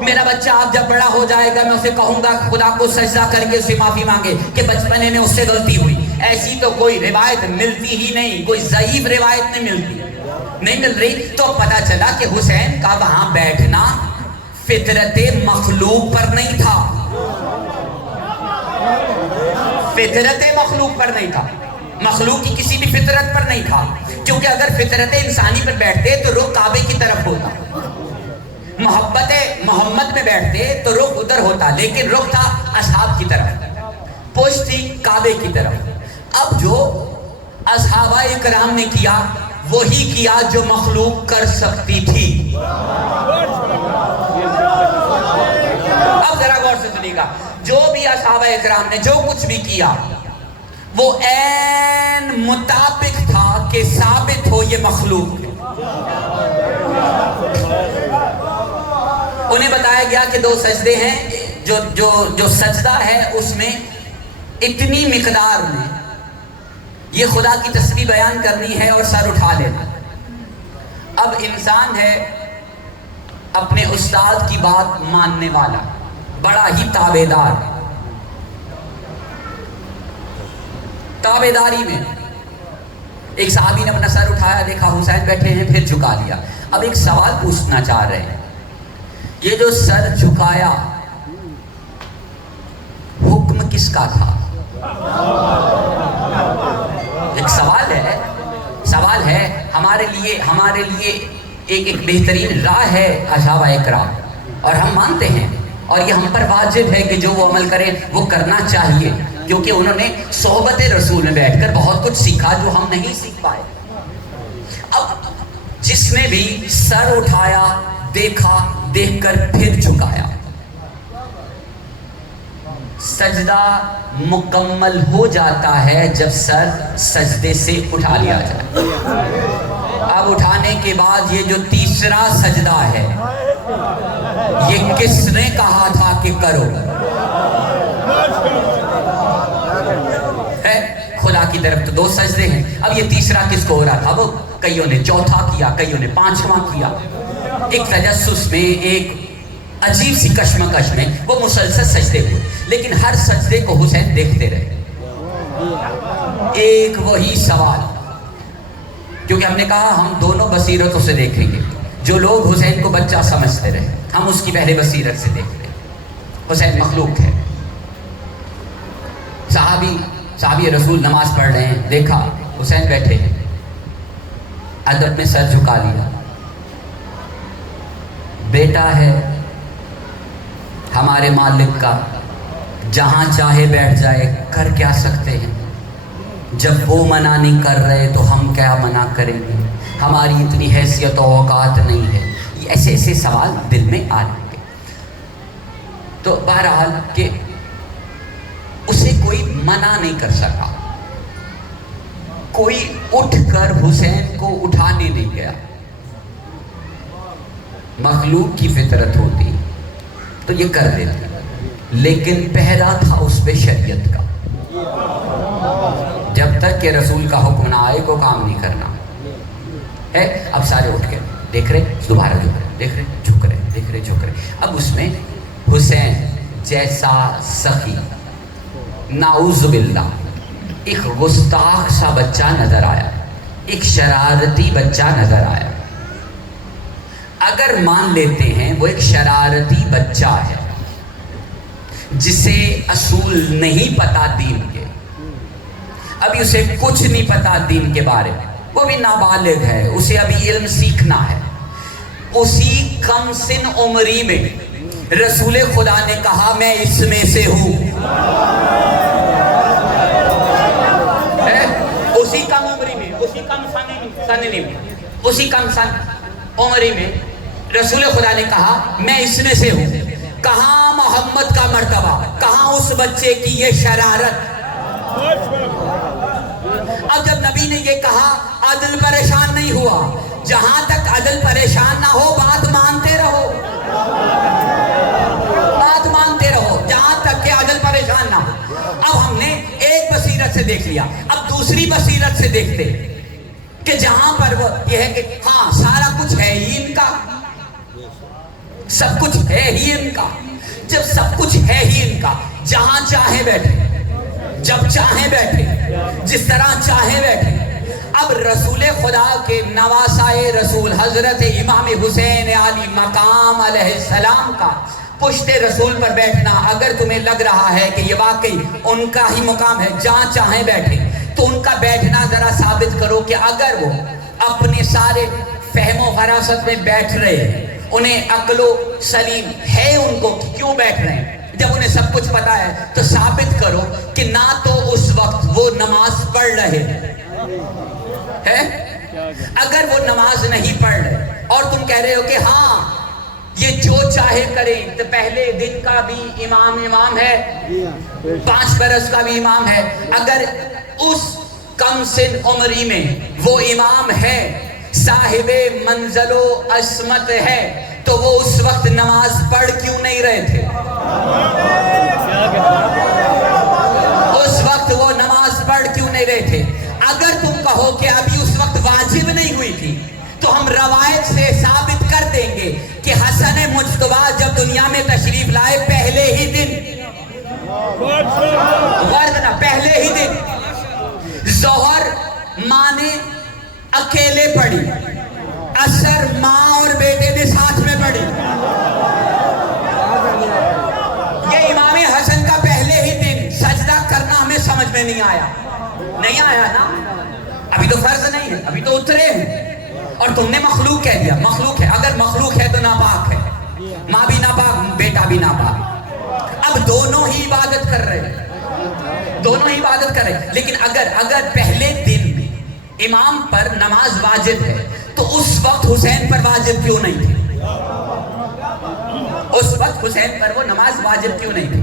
میرا بچہ اب جب بڑا ہو جائے گا میں اسے کہوں گا خدا کو سجدہ کر کے اسے معافی مانگے کہ بچپنے میں اس سے غلطی ہوئی. ایسی تو کوئی روایت ملتی ہی نہیں، کوئی ضعیف روایت نہیں مل رہی. تو پتا چلا کہ حسین کا وہاں بیٹھنا فطرت مخلوق پر نہیں تھا، فطرت مخلوق پر نہیں تھا، مخلوق کی کسی بھی فطرت پر نہیں تھا. کیونکہ اگر فطرت انسانی پر بیٹھتے تو رخ کعبے کی طرف ہوتا، محبت محمد میں بیٹھتے تو رخ ادھر ہوتا، لیکن رخ تھا اصحاب کی طرف، پشت تھی کعبے کی طرف. اب جو اصحابہ اکرام نے کیا وہی کیا جو مخلوق کر سکتی تھی. اب ذرا غور سے سنیے گا، جو بھی اصحابہ اکرام نے جو کچھ بھی کیا وہ عین مطابق تھا کہ ثابت ہو یہ مخلوق ہے. انہیں بتایا گیا کہ 2 سجدے ہیں، جو سجدہ ہے اس میں اتنی مقدار میں یہ خدا کی تسبیح بیان کرنی ہے اور سر اٹھا لینا. اب انسان ہے اپنے استاد کی بات ماننے والا، بڑا ہی تابعدار، تابعداری میں ایک صحابی نے اپنا سر اٹھایا، دیکھا حسین بیٹھے ہیں، پھر جھکا لیا۔ اب ایک سوال پوچھنا چاہ رہے ہیں، یہ جو سر جھکایا حکم کس کا تھا؟ ایک سوال ہے ہمارے لیے ایک بہترین راہ ہے اصحابہ اکرام، اور ہم مانتے ہیں اور یہ ہم پر واجب ہے کہ جو وہ عمل کریں وہ کرنا چاہیے، کیونکہ انہوں نے صحبت رسول میں بیٹھ کر بہت کچھ سیکھا جو ہم نہیں سیکھ پائے۔ اب جس نے بھی سر اٹھایا، دیکھا، دیکھ کر پھر جھکایا، سجدہ مکمل ہو جاتا ہے جب سر سجدے سے اٹھا لیا جائے۔ اب اٹھانے کے بعد یہ جو تیسرا سجدہ ہے، یہ کس نے کہا تھا کہ کرو؟ خدا کی طرف تو 2 سجدے ہیں، اب یہ تیسرا کس کو ہو رہا تھا؟ وہ کئیوں نے چوتھا کیا، کئیوں نے 5واں کیا، ایک تجسس میں، ایک عجیب سی کشمکش میں وہ مسلسل سجدے ہوئے، لیکن ہر سجدے کو حسین دیکھتے رہے۔ ایک وہی سوال، کیونکہ ہم نے کہا ہم دونوں بصیرتوں سے دیکھیں گے۔ جو لوگ حسین کو بچہ سمجھتے رہے، ہم اس کی پہلے بصیرت سے دیکھ رہے ہیں۔ حسین مخلوق ہے۔ صحابی رسول نماز پڑھ رہے ہیں، دیکھا حسین بیٹھے ہیں، ادب میں سر جھکا لیا۔ بیٹا ہے ہمارے مالک کا، جہاں چاہے بیٹھ جائے، کر کیا سکتے ہیں؟ جب وہ منع نہیں کر رہے تو ہم کیا منع کریں گے؟ ہماری اتنی حیثیت و اوقات نہیں ہے۔ یہ ایسے سوال دل میں آ جائیں گے۔ تو بہرحال کہ اسے کوئی منع نہیں کر سکا، کوئی اٹھ کر حسین کو اٹھانے نہیں گیا۔ مخلوق کی فطرت ہوتی تو یہ کر دیتی، لیکن پہرا تھا اس پہ شریعت کا۔ جب تک کہ رسول کا حکم نہ آئے کو کام نہیں کرنا ہے۔ اب سارے اٹھ کے دیکھ رہے، دوبارہ جھک رہے، دیکھ رہے، جھک رہے، دیکھ رہے، جھک رہے۔ اب اس میں حسین جیسا سخی، نعوذ باللہ، ایک گستاخ سا بچہ نظر آیا، ایک شرارتی بچہ نظر آیا۔ اگر مان لیتے ہیں وہ ایک شرارتی بچہ ہے جسے اصول نہیں پتا دین کے، ابھی اسے کچھ نہیں پتا دین کے بارے میں، وہ بھی نابالغ ہے، اسے ابھی علم سیکھنا ہے، اسی کم سن عمری میں رسول خدا نے کہا میں اس میں سے ہوں۔ اسی کم عمری میں، اسی کم سن عمری میں رسول خدا نے کہا میں اس میں سے ہوں۔ کہاں محمد کا مرتبہ، کہاں اس بچے کی یہ شرارت؟ اب جب نبی نے یہ کہا عدل پریشان نہیں ہوا، جہاں تک عدل پریشان نہ ہو بات مانتے رہو، بات مانتے رہو جہاں تک کہ عدل پریشان نہ ہو۔ اب ہم نے ایک بصیرت سے دیکھ لیا، اب دوسری بصیرت سے دیکھتے کہ جہاں پر وہ یہ ہے کہ ہاں سارا کچھ ہے ہی ان کا، سب کچھ ہے ہی ان کا۔ جب سب کچھ ہے ہی ان کا، جہاں چاہے بیٹھے، جب چاہے بیٹھے، جس طرح چاہے بیٹھے۔ اب رسول خدا کے نواسائے رسول حضرت امام حسین علی مقام علیہ السلام کا پشت رسول پر بیٹھنا، اگر تمہیں لگ رہا ہے کہ یہ واقعی ان کا ہی مقام ہے، جہاں چاہے بیٹھے، تو ان کا بیٹھنا ذرا ثابت کرو کہ اگر وہ اپنے سارے فہم و فراست میں بیٹھ رہے ہیں، انہیں عقل و سلیم ہے ان کو، کیوں بیٹھ رہے ہیں؟ جب انہیں سب کچھ پتا ہے تو ثابت کرو کہ نہ تو اس وقت وہ نماز پڑھ رہے ہیں، اگر وہ نماز نہیں پڑھ رہے اور تم کہہ رہے ہو کہ ہاں یہ جو چاہے کریں، تو پہلے دن کا بھی امام ہے، 5 برس کا بھی امام ہے، اگر اس کم سن عمری میں وہ امام ہے، صاحب منزل و عصمت ہے، تو وہ اس وقت نماز پڑھ کیوں نہیں رہے تھے؟ اس وقت وہ نماز پڑھ کیوں نہیں رہے تھے؟ اگر تم کہو کہ ابھی اس وقت واجب نہیں ہوئی تھی، تو ہم روایت دنیا میں تشریف لائے پہلے ہی دن، ورنہ پہلے ہی دن ظہر ماں نے اکیلے پڑھی، عصر ماں اور بیٹے نے ساتھ میں پڑھی. یہ امام حسن کا پہلے ہی دن سجدہ کرنا ہمیں سمجھ میں نہیں آیا نا. ابھی تو فرض نہیں ہے، ابھی تو اترے ہیں، اور تم نے مخلوق کہہ دیا. مخلوق ہے، اگر مخلوق ہے تو ناپاک ہے، ماں بھی ناپاک بیٹا بھی ناپاک. اب دونوں ہی عبادت کر رہے ہیں، لیکن اگر پہلے دن میں امام پر نماز واجب ہے تو اس وقت حسین پر واجب کیوں نہیں تھی؟ اس وقت حسین پر وہ نماز واجب کیوں نہیں تھی؟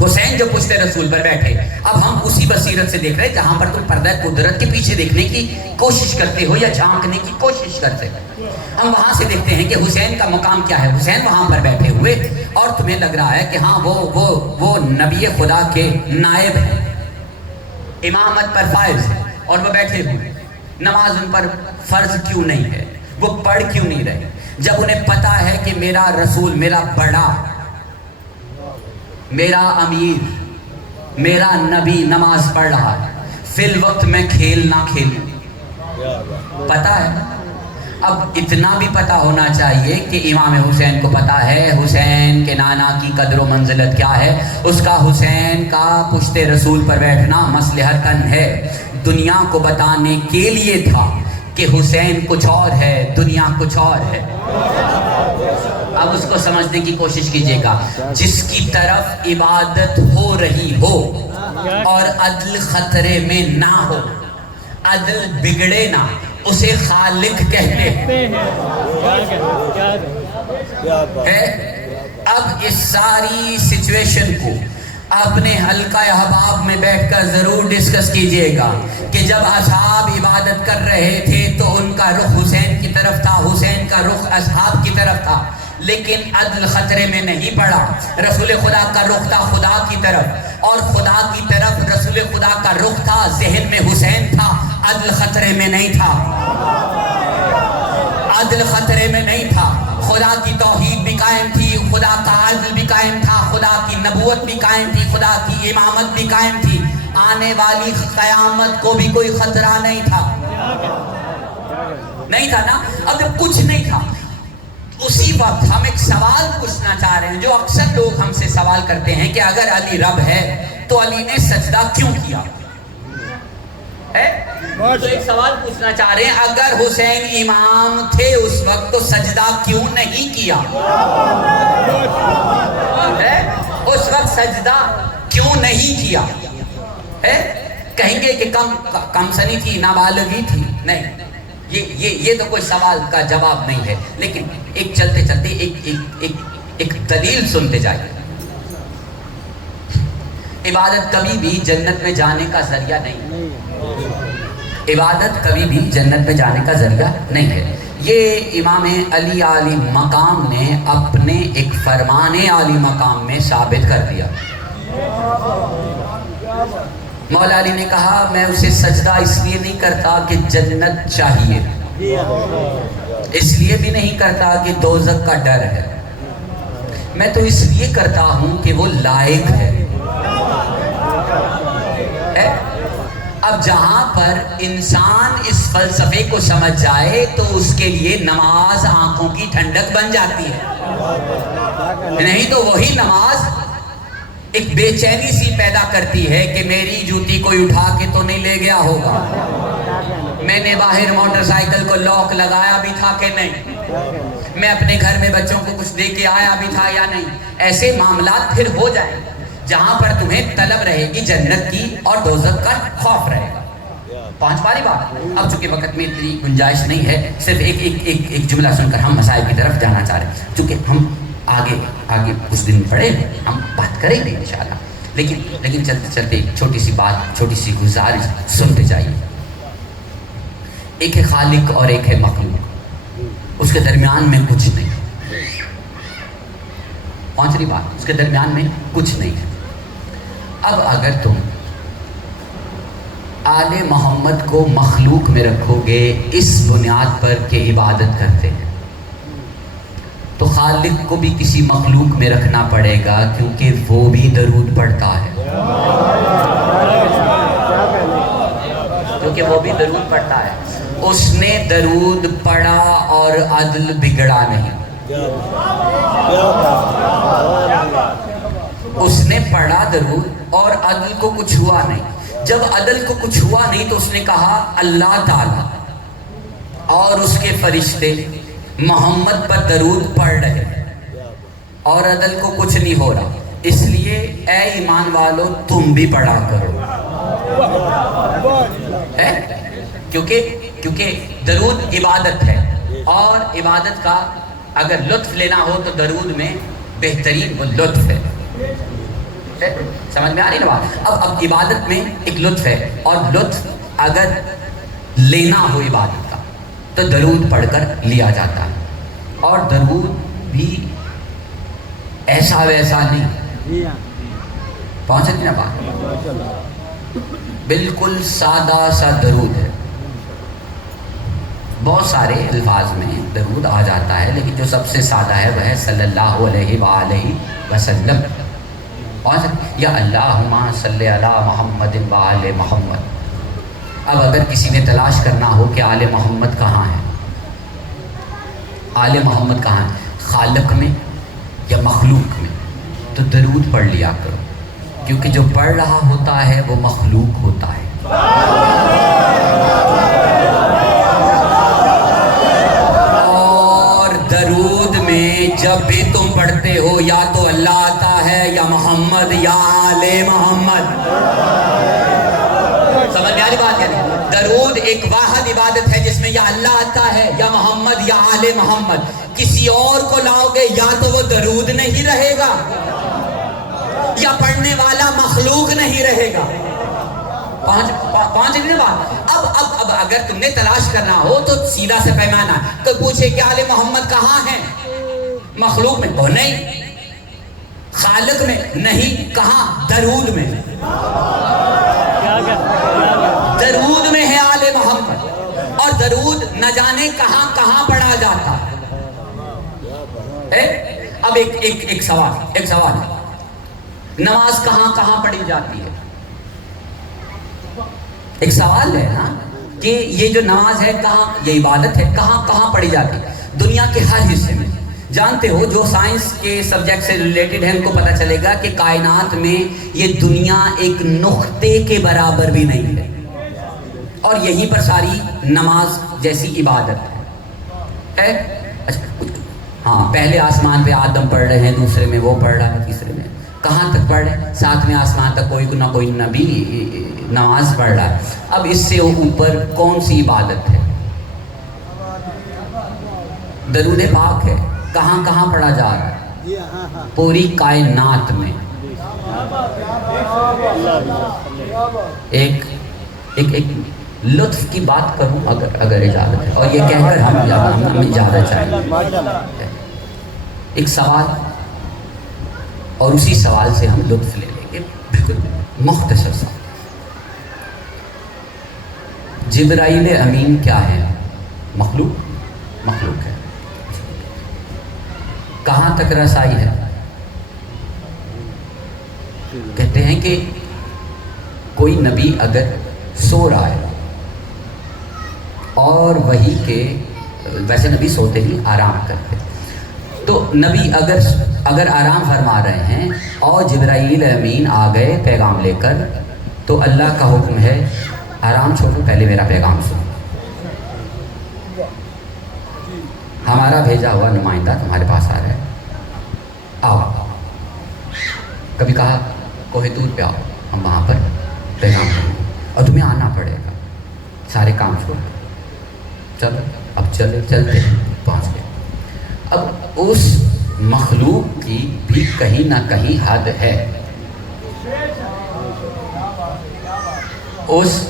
حسین جو پشت رسول پر بیٹھے. اب ہم اسی بصیرت سے دیکھ رہے ہیں جہاں پر تم پردہ قدرت کے پیچھے دیکھنے کی کوشش کرتے ہو یا جھانکنے کی کوشش کرتے ہو. ہم وہاں سے دیکھتے ہیں کہ حسین کا مقام کیا ہے. حسین وہاں پر بیٹھے ہوئے اور تمہیں لگ رہا ہے کہ ہاں وہ نبی خدا کے نائب ہیں، امامت پر فائز ہے، اور وہ بیٹھے ہوئے. نماز ان پر فرض کیوں نہیں ہے؟ وہ پڑھ کیوں نہیں رہے؟ جب انہیں پتا ہے کہ میرا رسول، میرا بڑا، میرا امیر، میرا نبی نماز پڑھ رہا ہے، فی الوقت میں کھیل نہ کھیلوں. پتا ہے. اب اتنا بھی پتا ہونا چاہیے کہ امام حسین کو پتا ہے حسین کے نانا کی قدر و منزلت کیا ہے. اس کا حسین کا پشت رسول پر بیٹھنا مصلحتاً ہے، دنیا کو بتانے کے لیے تھا کہ حسین کچھ اور ہے، دنیا کچھ اور ہے. اب اس کو سمجھنے کی کوشش کیجئے گا. جس کی طرف عبادت ہو رہی ہو اور عدل خطرے میں نہ ہو، عدل بگڑے نہ، اسے خالق کہتے ہیں. اب اس ساری سچویشن کو اپنے حلقہ احباب میں بیٹھ کر ضرور ڈسکس کیجئے گا کہ جب اصحاب عبادت کر رہے تھے تو ان کا رخ حسین کی طرف تھا، حسین کا رخ اصحاب کی طرف تھا، لیکن عدل خطرے میں نہیں پڑا. رسول خدا کا رخ تھا خدا کی طرف، اور خدا کی طرف رسول خدا کا رخ تھا، ذہن میں حسین تھا، عدل خطرے میں نہیں تھا. عدل خطرے میں نہیں تھا. خدا کی توحید بھی قائم تھی، خدا کا عدل بھی قائم تھا، خدا کی نبوت بھی قائم تھی، خدا کی امامت بھی قائم تھی. آنے والی قیامت کو بھی کوئی خطرہ نہیں تھا نا. اب جب کچھ نہیں تھا، اسی وقت ہم ایک سوال پوچھنا چاہ رہے ہیں جو اکثر لوگ ہم سے سوال کرتے ہیں کہ اگر علی رب ہے تو علی نے سجدہ کیوں کیا ہے؟ تو ایک سوال پوچھنا چاہ رہے ہیں، اگر حسین امام تھے اس وقت تو سجدہ کیوں نہیں کیا ہے؟ اس وقت سجدہ کیوں نہیں کیا ہے؟ کہیں گے کہ کم سنی تھی، نابالغی تھی. نہیں، یہ تو کوئی سوال کا جواب نہیں ہے. لیکن ایک چلتے چلتے ایک دلیل سنتے جائیے. عبادت کبھی بھی جنت میں جانے کا ذریعہ نہیں. عبادت کبھی بھی جنت میں جانے کا ذریعہ نہیں ہے. یہ امام علی عالی مقام نے اپنے ایک فرمان عالی مقام میں ثابت کر دیا. مولا علی نے کہا میں اسے سجدہ اس لیے نہیں کرتا کہ جنت چاہیے، اس لیے بھی نہیں کرتا کہ دوزخ کا ڈر ہے، میں تو اس لیے کرتا ہوں کہ وہ لائق ہے. اب جہاں پر انسان اس فلسفے کو سمجھ جائے تو اس کے لیے نماز آنکھوں کی ٹھنڈک بن جاتی ہے. نہیں تو وہی نماز ایک بے چینی سی پیدا کرتی ہے کہ میری جوتی کوئی اٹھا کے تو نہیں لے گیا ہوگا، میں نے باہر موٹر سائیکل کو لاک لگایا بھی تھا کہ نہیں، میں اپنے گھر میں بچوں کو کچھ دے کے آیا بھی تھا یا نہیں. ایسے معاملات پھر ہو جائیں جہاں پر تمہیں طلب رہے گی جنت کی اور دوزخ کا خوف رہے گا. پہنچ پا رہی بات؟ اب چونکہ وقت میں اتنی گنجائش نہیں ہے، صرف ایک جملہ سن کر ہم مسائل کی طرف جانا چاہ رہے ہیں. چونکہ ہم آگے کچھ دن پڑے ہم بات کریں گے انشاءاللہ. لیکن چلتے چلتے چھوٹی سی بات، چھوٹی سی گزارش سنتے جائیے. ایک ہے خالق اور ایک ہے مخلوق، اس کے درمیان میں کچھ نہیں. پہنچ رہی بات؟ اس کے درمیان میں کچھ نہیں ہے. اب اگر تم آل محمد کو مخلوق میں رکھو گے اس بنیاد پر کہ عبادت کرتے ہیں، تو خالق کو بھی کسی مخلوق میں رکھنا پڑے گا، کیونکہ وہ بھی درود پڑھتا ہے، کیونکہ وہ بھی درود پڑھتا ہے۔ اس نے درود پڑھا اور عدل بگڑا نہیں، اس نے پڑھا درود اور عدل کو کچھ ہوا نہیں۔ جب عدل کو کچھ ہوا نہیں تو اس نے کہا اللہ تعالیٰ اور اس کے فرشتے محمد پر درود پڑھ رہے ہیں اور عدل کو کچھ نہیں ہو رہا، اس لیے اے ایمان والو تم بھی پڑھا کرو، کیونکہ درود عبادت ہے، اور عبادت کا اگر لطف لینا ہو تو درود میں بہترین وہ لطف ہے۔ سمجھ میں آ رہی نا بات؟ اب عبادت میں ایک لطف ہے، اور لطف اگر لینا ہو عبادت کا تو درود پڑھ کر لیا جاتا ہے، اور درود بھی ایسا ویسا نہیں، پہنچ سکتی نا بات؟ بالکل سادہ سا درود ہے، بہت سارے الفاظ میں درود آ جاتا ہے، لیکن جو سب سے سادہ ہے وہ ہے صلی اللہ علیہ وآلہ وسلم، یا اللہم صلی علی محمد وآل محمد۔ اب اگر کسی نے تلاش کرنا ہو کہ آل محمد کہاں ہے، آل محمد کہاں ہے، خالق میں یا مخلوق میں، تو درود پڑھ لیا کرو، کیونکہ جو پڑھ رہا ہوتا ہے وہ مخلوق ہوتا ہے۔ اور درود میں جب بھی تم پڑھتے ہو یا تو اللہ آتا ہے یا محمد یا آل محمد۔ سمجھ میں آ رہی بات ہے؟ درود ایک واحد عبادت ہے جس میں یا اللہ آتا ہے یا محمد یا آل محمد، کسی اور کو لاؤ گے یا تو وہ درود نہیں رہے گا یا پڑھنے والا مخلوق نہیں رہے گا۔ پہنچ نہیں بات؟ اب اگر تم نے تلاش کرنا ہو تو سیدھا سے پیمانہ، تو پوچھے کہ آل محمد کہاں ہیں؟ مخلوق میں تو نہیں، خالق میں نہیں، کہاں؟ درود میں، درود میں ہے آل محمد۔ اور درود نہ جانے کہاں کہاں پڑھا جاتا ہے۔ اب ایک سوال ہے، نماز کہاں کہاں پڑھی جاتی ہے؟ ایک سوال ہے نا کہ یہ جو نماز ہے کہاں، یہ عبادت ہے کہاں کہاں پڑھی جاتی ہے؟ دنیا کے ہر حصے میں۔ جانتے ہو جو سائنس کے سبجیکٹ سے ریلیٹڈ ہے ان کو پتہ چلے گا کہ کائنات میں یہ دنیا ایک نقطے کے برابر بھی نہیں ہے، اور یہیں پر ساری نماز جیسی عبادت ہے۔ اچھا ہاں، پہلے آسمان پہ آدم پڑھ رہے ہیں، دوسرے میں وہ پڑھ رہا ہے، تیسرے میں کہاں تک پڑھ رہے ہیں؟ 7ویں آسمان تک کوئی نہ کوئی نبی نماز پڑھ رہا ہے۔ اب اس سے اوپر کون سی عبادت ہے؟ درود پاک ہے، کہاں کہاں پڑھا جا رہا ہے؟ پوری کائنات میں۔ ایک لطف کی بات کروں اگر اجازت ہے، اور یہ کہہ کر ہم اجازت چاہیں، ایک سوال اور اسی سوال سے ہم لطف لے لیں گے، بالکل مختصر سا۔ جبرائیل امین کیا ہے؟ مخلوق ہے۔ کہاں تک رسائی ہے؟ کہتے ہیں کہ کوئی نبی اگر سو رہا ہے اور وہی کے، ویسے نبی سوتے ہی آرام کرتے، تو نبی اگر آرام فرما رہے ہیں اور جبرائیل امین آ گئے پیغام لے کر، تو اللہ کا حکم ہے آرام چھوڑو، پہلے میرا پیغام سنو، ہمارا بھیجا ہوا نمائندہ تمہارے پاس آ رہا ہے، آؤ۔ کبھی کہا کوہ طور پہ آؤ، ہم وہاں پر پیغام کریں گے اور تمہیں آنا پڑے گا، سارے کام چھوڑ دو، چلو اب چلتے ہیں، پہنچ گئے۔ اب اس مخلوق کی بھی کہیں نہ کہیں حد ہے، اس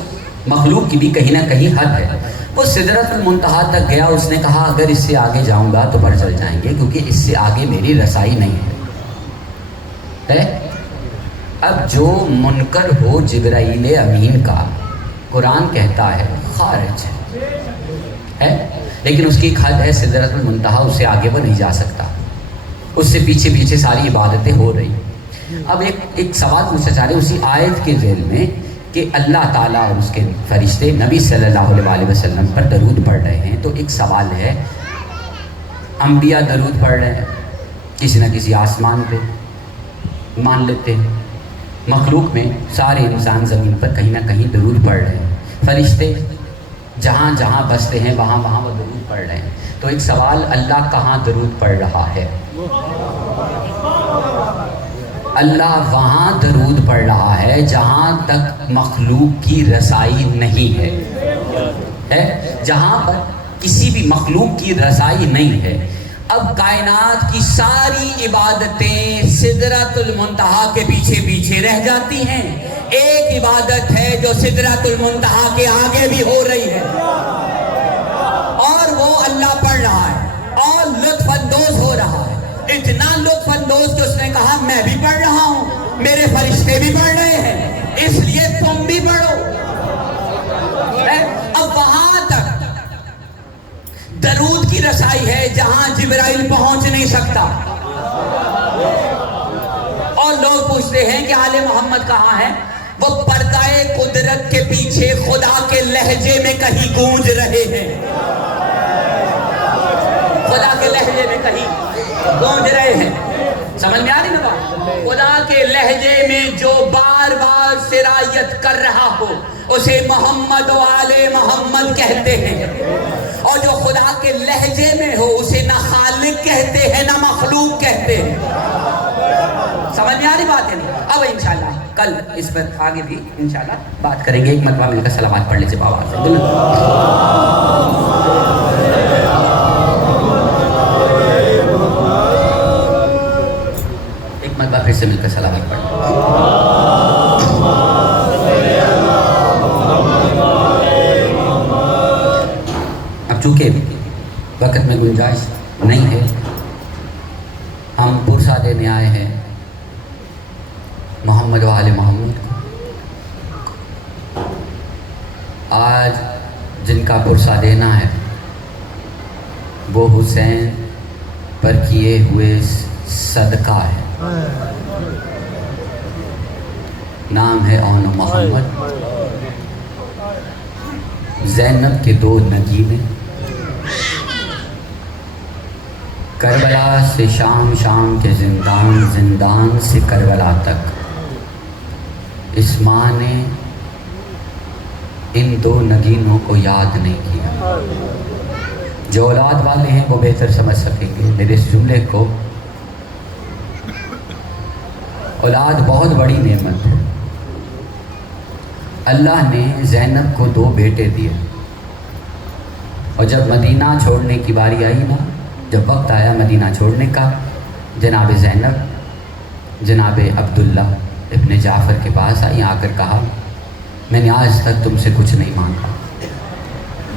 مخلوق کی بھی کہیں نہ کہیں حد ہے۔ وہ سدرۃ المنتہا تک گیا، اس نے کہا اگر اس سے آگے جاؤں گا تو بڑھ چل جائیں گے، کیونکہ اس سے آگے میری رسائی نہیں ہے۔ اب جو منکر ہو جبرائیل امین کا، قرآن کہتا ہے خارج ہے، لیکن اس کی ایک حد ہے، سدرۃ المنتہا، اس سے آگے وہ نہیں جا سکتا۔ اس سے پیچھے پیچھے ساری عبادتیں ہو رہی. اب ایک سوال پوچھنا چاہ رہے اسی آیت کے ذیل میں کہ اللہ تعالیٰ اور اس کے فرشتے نبی صلی اللہ علیہ وسلم پر درود پڑھ رہے ہیں. تو ایک سوال ہے، انبیاء درود پڑھ رہے ہیں کسی نہ کسی آسمان پہ، مان لیتے ہیں. مخلوق میں سارے انسان زمین پر کہیں نہ کہیں درود پڑھ رہے ہیں. فرشتے جہاں جہاں بستے ہیں وہاں وہاں وہ درود پڑھ رہے ہیں. تو ایک سوال، اللہ کہاں درود پڑھ رہا ہے؟ اللہ وہاں درود پڑھ رہا ہے جہاں تک مخلوق کی رسائی نہیں ہے، جہاں پر کسی بھی مخلوق کی رسائی نہیں ہے. اب کائنات کی ساری عبادتیں سدرۃ المنتہا کے پیچھے پیچھے رہ جاتی ہیں. ایک عبادت ہے جو سدرۃ المنتہا کے آگے بھی ہو رہی ہے، اور وہ اللہ پڑھ رہا ہے اور لطف اندوز ہو رہا ہے. اتنا لطف اندوز کہ اس نے کہا میں بھی پڑھ رہا ہوں، میرے فرشتے بھی پڑھ رہے ہیں، اس لیے تم بھی پڑھو. اب وہاں تک درود کی رسائی ہے جہاں جبرائیل پہنچ نہیں سکتا. اور لوگ پوچھتے ہیں کہ آل محمد کہاں ہے؟ وہ پردہ قدرت کے پیچھے خدا کے لہجے میں کہیں گونج رہے ہیں، خدا کے لہجے میں کہیں گونج رہے ہیں. سمجھ میں آ رہی نا بات؟ خدا کے لہجے میں جو بار بار سرایت کر رہا ہو اسے محمد و آل محمد کہتے ہیں، اور جو خدا کے لہجے میں ہو اسے نہ خالق کہتے ہیں نہ مخلوق کہتے ہیں. سمجھ میں آ رہی بات ہے نہیں؟ اب انشاءاللہ کل اس پر آگے بھی انشاءاللہ بات کریں گے. ایک مرتبہ مل کر صلوات پڑھ لیجیے بابا سے. ایک مرتبہ پھر سے مل کر صلوات پڑھ. اب چونکہ وقت میں گنجائش نہیں ہے، ہم پرسہ دینے آئے ہیں محمد و آل محمد. آج جن کا پرسہ دینا ہے وہ حسین پر کیے ہوئے صدقہ ہے. نام ہے اون محمد. زینب کے 2 نگینے، کربلا سے شام، شام کے زندان، زندان سے کربلا تک. اس ماں نے ان 2 نگینوں کو یاد نہیں کیا. جو اولاد والے ہیں وہ بہتر سمجھ سکیں گے میرے اس جملے کو. اولاد بہت بڑی نعمت ہے. اللہ نے زینب کو 2 بیٹے دیے، اور جب مدینہ چھوڑنے کی باری آئی نا، جب وقت آیا مدینہ چھوڑنے کا، جناب زینب جناب عبداللہ ابن جعفر کے پاس آئی. آ کر کہا میں نے آج تک تم سے کچھ نہیں مانگا،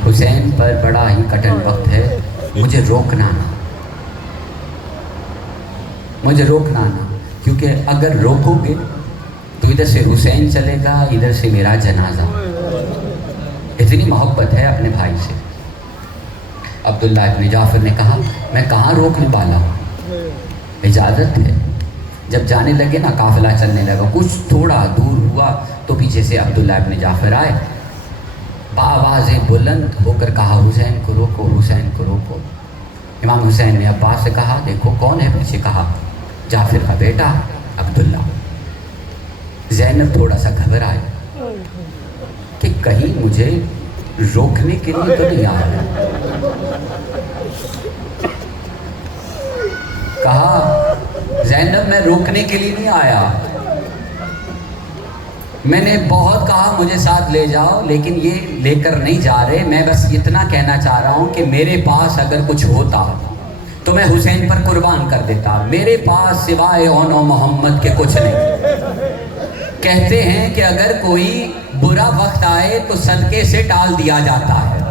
حسین پر بڑا ہی کٹن وقت ہے، مجھے روکنا نہ، مجھے روکنا نہ، کیونکہ اگر روکو گے تو ادھر سے حسین چلے گا، ادھر سے میرا جنازہ. اتنی محبت ہے اپنے بھائی سے. عبداللہ ابن جعفر نے کہا میں کہاں روکنے والا ہوں، اجازت ہے. جب جانے لگے نا، قافلہ چلنے لگا، کچھ تھوڑا دور ہوا تو پیچھے سے عبداللہ ابن جعفر آئے، بآواز بلند ہو کر کہا حسین کو روکو، حسین کو روکو. امام حسین نے عباس سے کہا دیکھو کون ہے پیچھے. کہا جعفر کا بیٹا عبداللہ. زینب تھوڑا سا گھبرائی کہ کہیں مجھے روکنے کے لیے تو نہیں آیا. کہا زینب میں روکنے کے لیے نہیں آیا، میں نے بہت کہا مجھے ساتھ لے جاؤ لیکن یہ لے کر نہیں جا رہے. میں بس اتنا کہنا چاہ رہا ہوں کہ میرے پاس اگر کچھ ہوتا تو میں حسین پر قربان کر دیتا. میرے پاس سوائے اون و محمد کے کچھ نہیں. کہتے ہیں کہ اگر کوئی برا وقت آئے تو صدقے سے ٹال دیا جاتا ہے.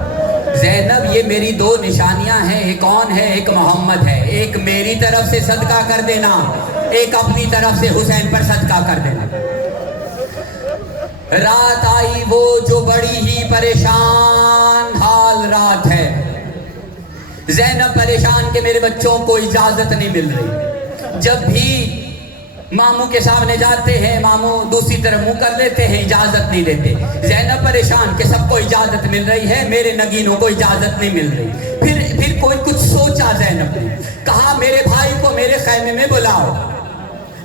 زینب یہ میری 2 نشانیاں ہیں، ایک کون ہے، ایک محمد ہے. ایک میری طرف سے صدقہ کر دینا، ایک اپنی طرف سے حسین پر صدقہ کر دینا. رات آئی وہ جو بڑی ہی پریشان حال رات ہے. زینب پریشان کہ میرے بچوں کو اجازت نہیں مل رہی. جب بھی ماموں کے سامنے جاتے ہیں ماموں دوسری طرف منہ کر لیتے ہیں, اجازت نہیں دیتے. زینب پریشان کہ سب کو اجازت مل رہی ہے, میرے نگینوں کو اجازت نہیں مل رہی. پھر کوئی کچھ سوچا زینب نے, کہا میرے بھائی کو میرے خیمے میں بلاؤ.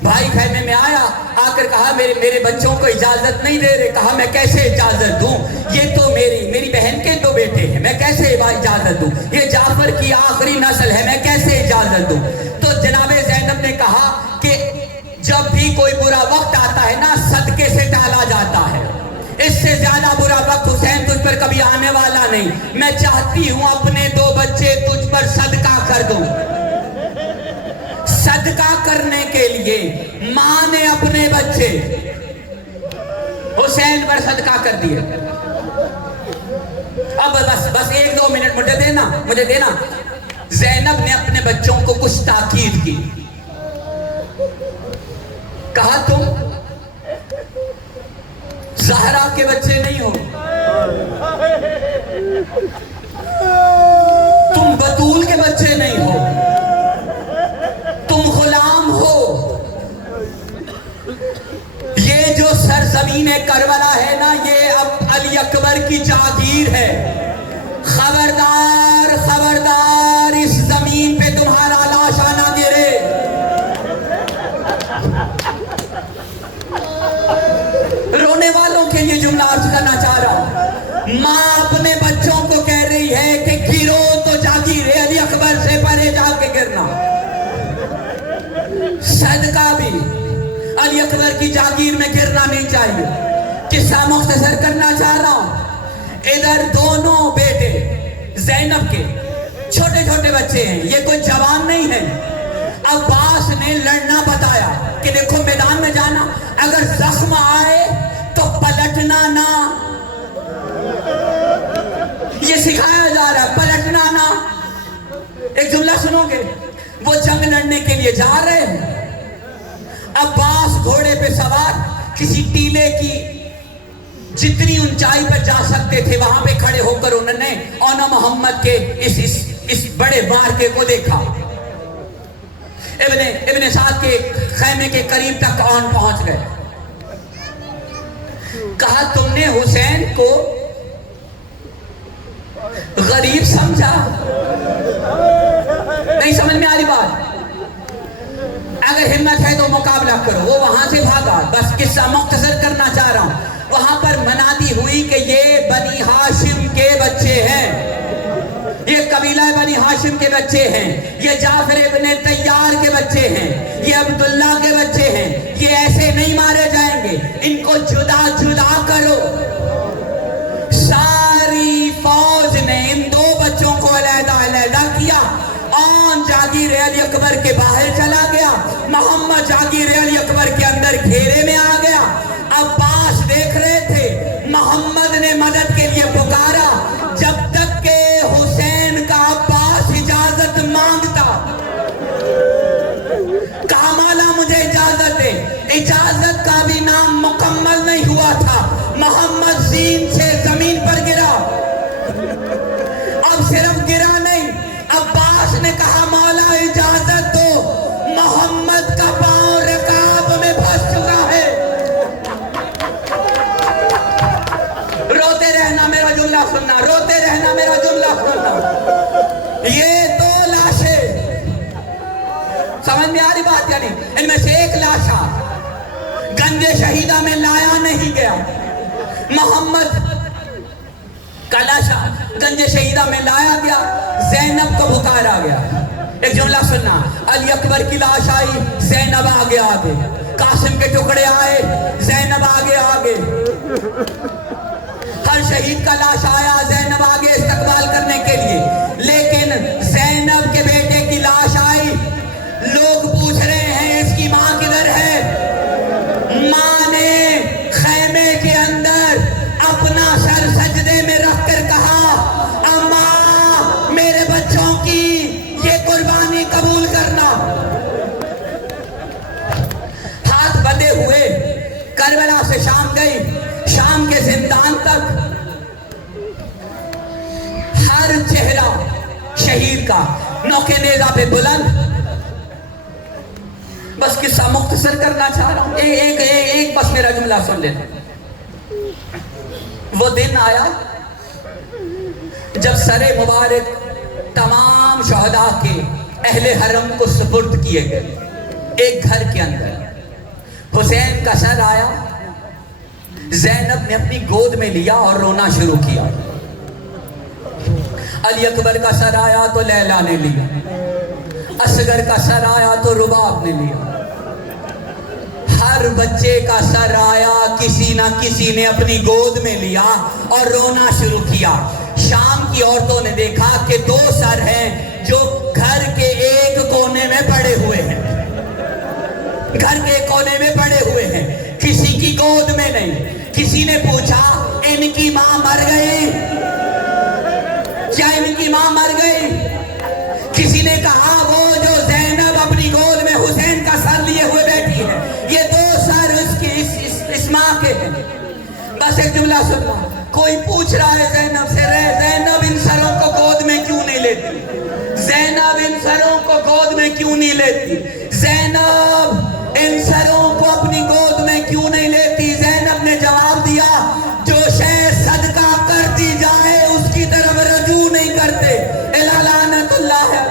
بھائی خیمے میں آیا, آ کر کہا میرے بچوں کو اجازت نہیں دے رہے. کہا میں کیسے اجازت دوں, یہ تو میری بہن کے 2 بیٹے ہیں, میں کیسے اجازت دوں, یہ جعفر کی آخری نسل ہے, میں کیسے اجازت دوں. تو جناب زینب نے کہا کہ جب بھی کوئی برا وقت آتا ہے نا, صدقے سے ٹالا جاتا ہے. اس سے زیادہ برا وقت حسین تجھ پر کبھی آنے والا نہیں. میں چاہتی ہوں اپنے 2 بچے تجھ پر صدقہ کر دوں. صدقہ کرنے کے لیے ماں نے اپنے بچے حسین پر صدقہ کر دیے. اب بس 1-2 منٹ مجھے دینا. زینب نے اپنے بچوں کو کچھ تاکید کی. کہا تم زہرا کے بچے نہیں ہو, تم بطول کے بچے نہیں ہو, تم غلام ہو. یہ جو سرزمین کربلا ہے نا, یہ اب علی اکبر کی جاگیر ہے. خبردار خبردار, اس زمین پہ تمہارا لاشا نہ گرے. رونے والوں کے لیے جملہ عرض کرنا چاہ رہا ہوں. ماں اپنے بچوں کو کہہ رہی ہے کہ گرو تو جاگیر ہے, علی اکبر سے پرے جا کے گرنا. صدقہ بھی علی اکبر کی جاگیر میں گرنا نہیں چاہیے. قصہ مختصر کرنا چاہ رہا ہوں. ادھر دونوں بیٹے زینب کے چھوٹے چھوٹے بچے ہیں, یہ کوئی جوان نہیں ہے. عباس نے لڑنا بتایا کہ دیکھو میدان میں جانا, اگر زخم آئے تو پلٹنا نہ, یہ سکھایا جا رہا ہے, پلٹنا نہ. ایک جملہ سنو گے, وہ جنگ لڑنے کے لیے جا رہے ہیں. عباس گھوڑے پہ سوار کسی ٹیلے کی جتنی اونچائی پر جا سکتے تھے وہاں پہ کھڑے ہو کر انہوں نے اونا محمد کے اس بڑے مارکے کو دیکھا. ابن سعد کے خیمے کے قریب تک پہنچ گئے. کہا تم نے حسین کو غریب سمجھا؟ نہیں سمجھ میں آ رہی بات؟ اگر ہمت ہے تو مقابلہ کرو. وہ وہاں سے بھاگا. بس قصہ مختصر کرنا چاہ رہا ہوں. وہاں پر منادی ہوئی کہ یہ بنی ہاشم کے بچے ہیں, یہ قبیلہ بنی ہاشم کے بچے ہیں, یہ جعفر ابن طیار کے بچے ہیں, یہ عبداللہ کے بچے ہیں, یہ ایسے نہیں مارے جائیں گے, ان کو جدا جدا کرو. ساری فوج نے ان 2 بچوں کو علیحدہ علیحدہ کیا. آن جاگیر علی اکبر کے باہر چلا گیا, محمد جاگیر علی اکبر کے اندر گھیرے میں آ گیا. عباس دیکھ رہے تھے, محمد نے مدد کے لیے پکارا. جب تک کہ حسین کا عباس اجازت مانگتا, کہا مولا مجھے اجازت دے. اجازت کا بھی نام مکمل نہیں ہوا تھا, محمد زین سے زمین پر گرا. اب صرف گرا نہیں, عباس نے کہا مولا اجازت دو, محمد کا پاؤں رکاب میں پھنس چکا ہے. روتے رہنا میرا جملہ سننا, روتے رہنا میرا جملہ سننا. یہ 2 لاشیں, سمجھ میں آ رہی بات یا نہیں؟ ان میں سے ایک لاشا گنج شہیدہ میں لایا نہیں گیا. محمد کا لاشا گنج شہیدہ میں لایا گیا, زینب کو پکارا گیا. ایک جملہ سننا, علی اکبر کی لاش آئی, زینب آگے آگے. قاسم کے ٹکڑے آئے, زینب آگے آگے. ہر شہید کا لاش آیا, زینب آگے استقبال کرنے کے لیے. لیکن زینب کے بیٹے کی لاش آئی, لوگ پوچھ رہے ہیں اس کی ماں کدھر ہے؟ ماں نے خیمے کے اندر اپنا سر سجدے میں رکھ کر کہا, اماں میرے بچوں کی یہ قربانی قبول کرنا. ہاتھ بندھے ہوئے کربلا سے شام گئی, شام کے زندان تک. ہر چہرہ شہید کا نوکے نیزہ پہ بلند, بس قصہ مختصر کرنا چاہ رہا ہوں، ایک بس میرا جملہ سن لینا۔ وہ دن آیا جب سر مبارک تمام شہداء کے اہل حرم کو سپرد کیے گئے۔ ایک گھر کے اندر حسین کا سر آیا، زینب نے اپنی گود میں لیا اور رونا شروع کیا۔ علی اکبر کا سر آیا تو لیلا نے لیا، اصغر کا سر آیا تو رباب نے لیا، ہر بچے کا سر آیا کسی نہ کسی نے اپنی گود میں لیا اور رونا شروع کیا۔ شام کی عورتوں نے دیکھا کہ دو سر ہیں جو گھر کے ایک کونے میں پڑے ہوئے ہیں، گھر کے کونے میں پڑے ہوئے ہیں، کسی کی گود میں نہیں۔ کسی نے پوچھا ان کی ماں مر گئی؟ کیا ان کی ماں مر گئی؟ کسی نے کہا وہ جو زینب اپنی گود میں حسین کا سر لیے ہوئے بیٹھی ہے، یہ دو سر اس ماں کے ہیں۔ بس ایک جملہ سننا، کوئی پوچھ رہا ہے زینب سے، زینب ان سروں کو گود میں کیوں نہیں لیتی؟ زینب ان سروں کو گود میں کیوں نہیں لیتی؟ زینب ان سروں کو اپنی گود میں کیوں نہیں لیتی؟ زینب نے جواب دیا، جو شے صدقہ کر دی جائے اس کی طرف رجوع نہیں کرتے۔ الا لعنت اللہ علیہ۔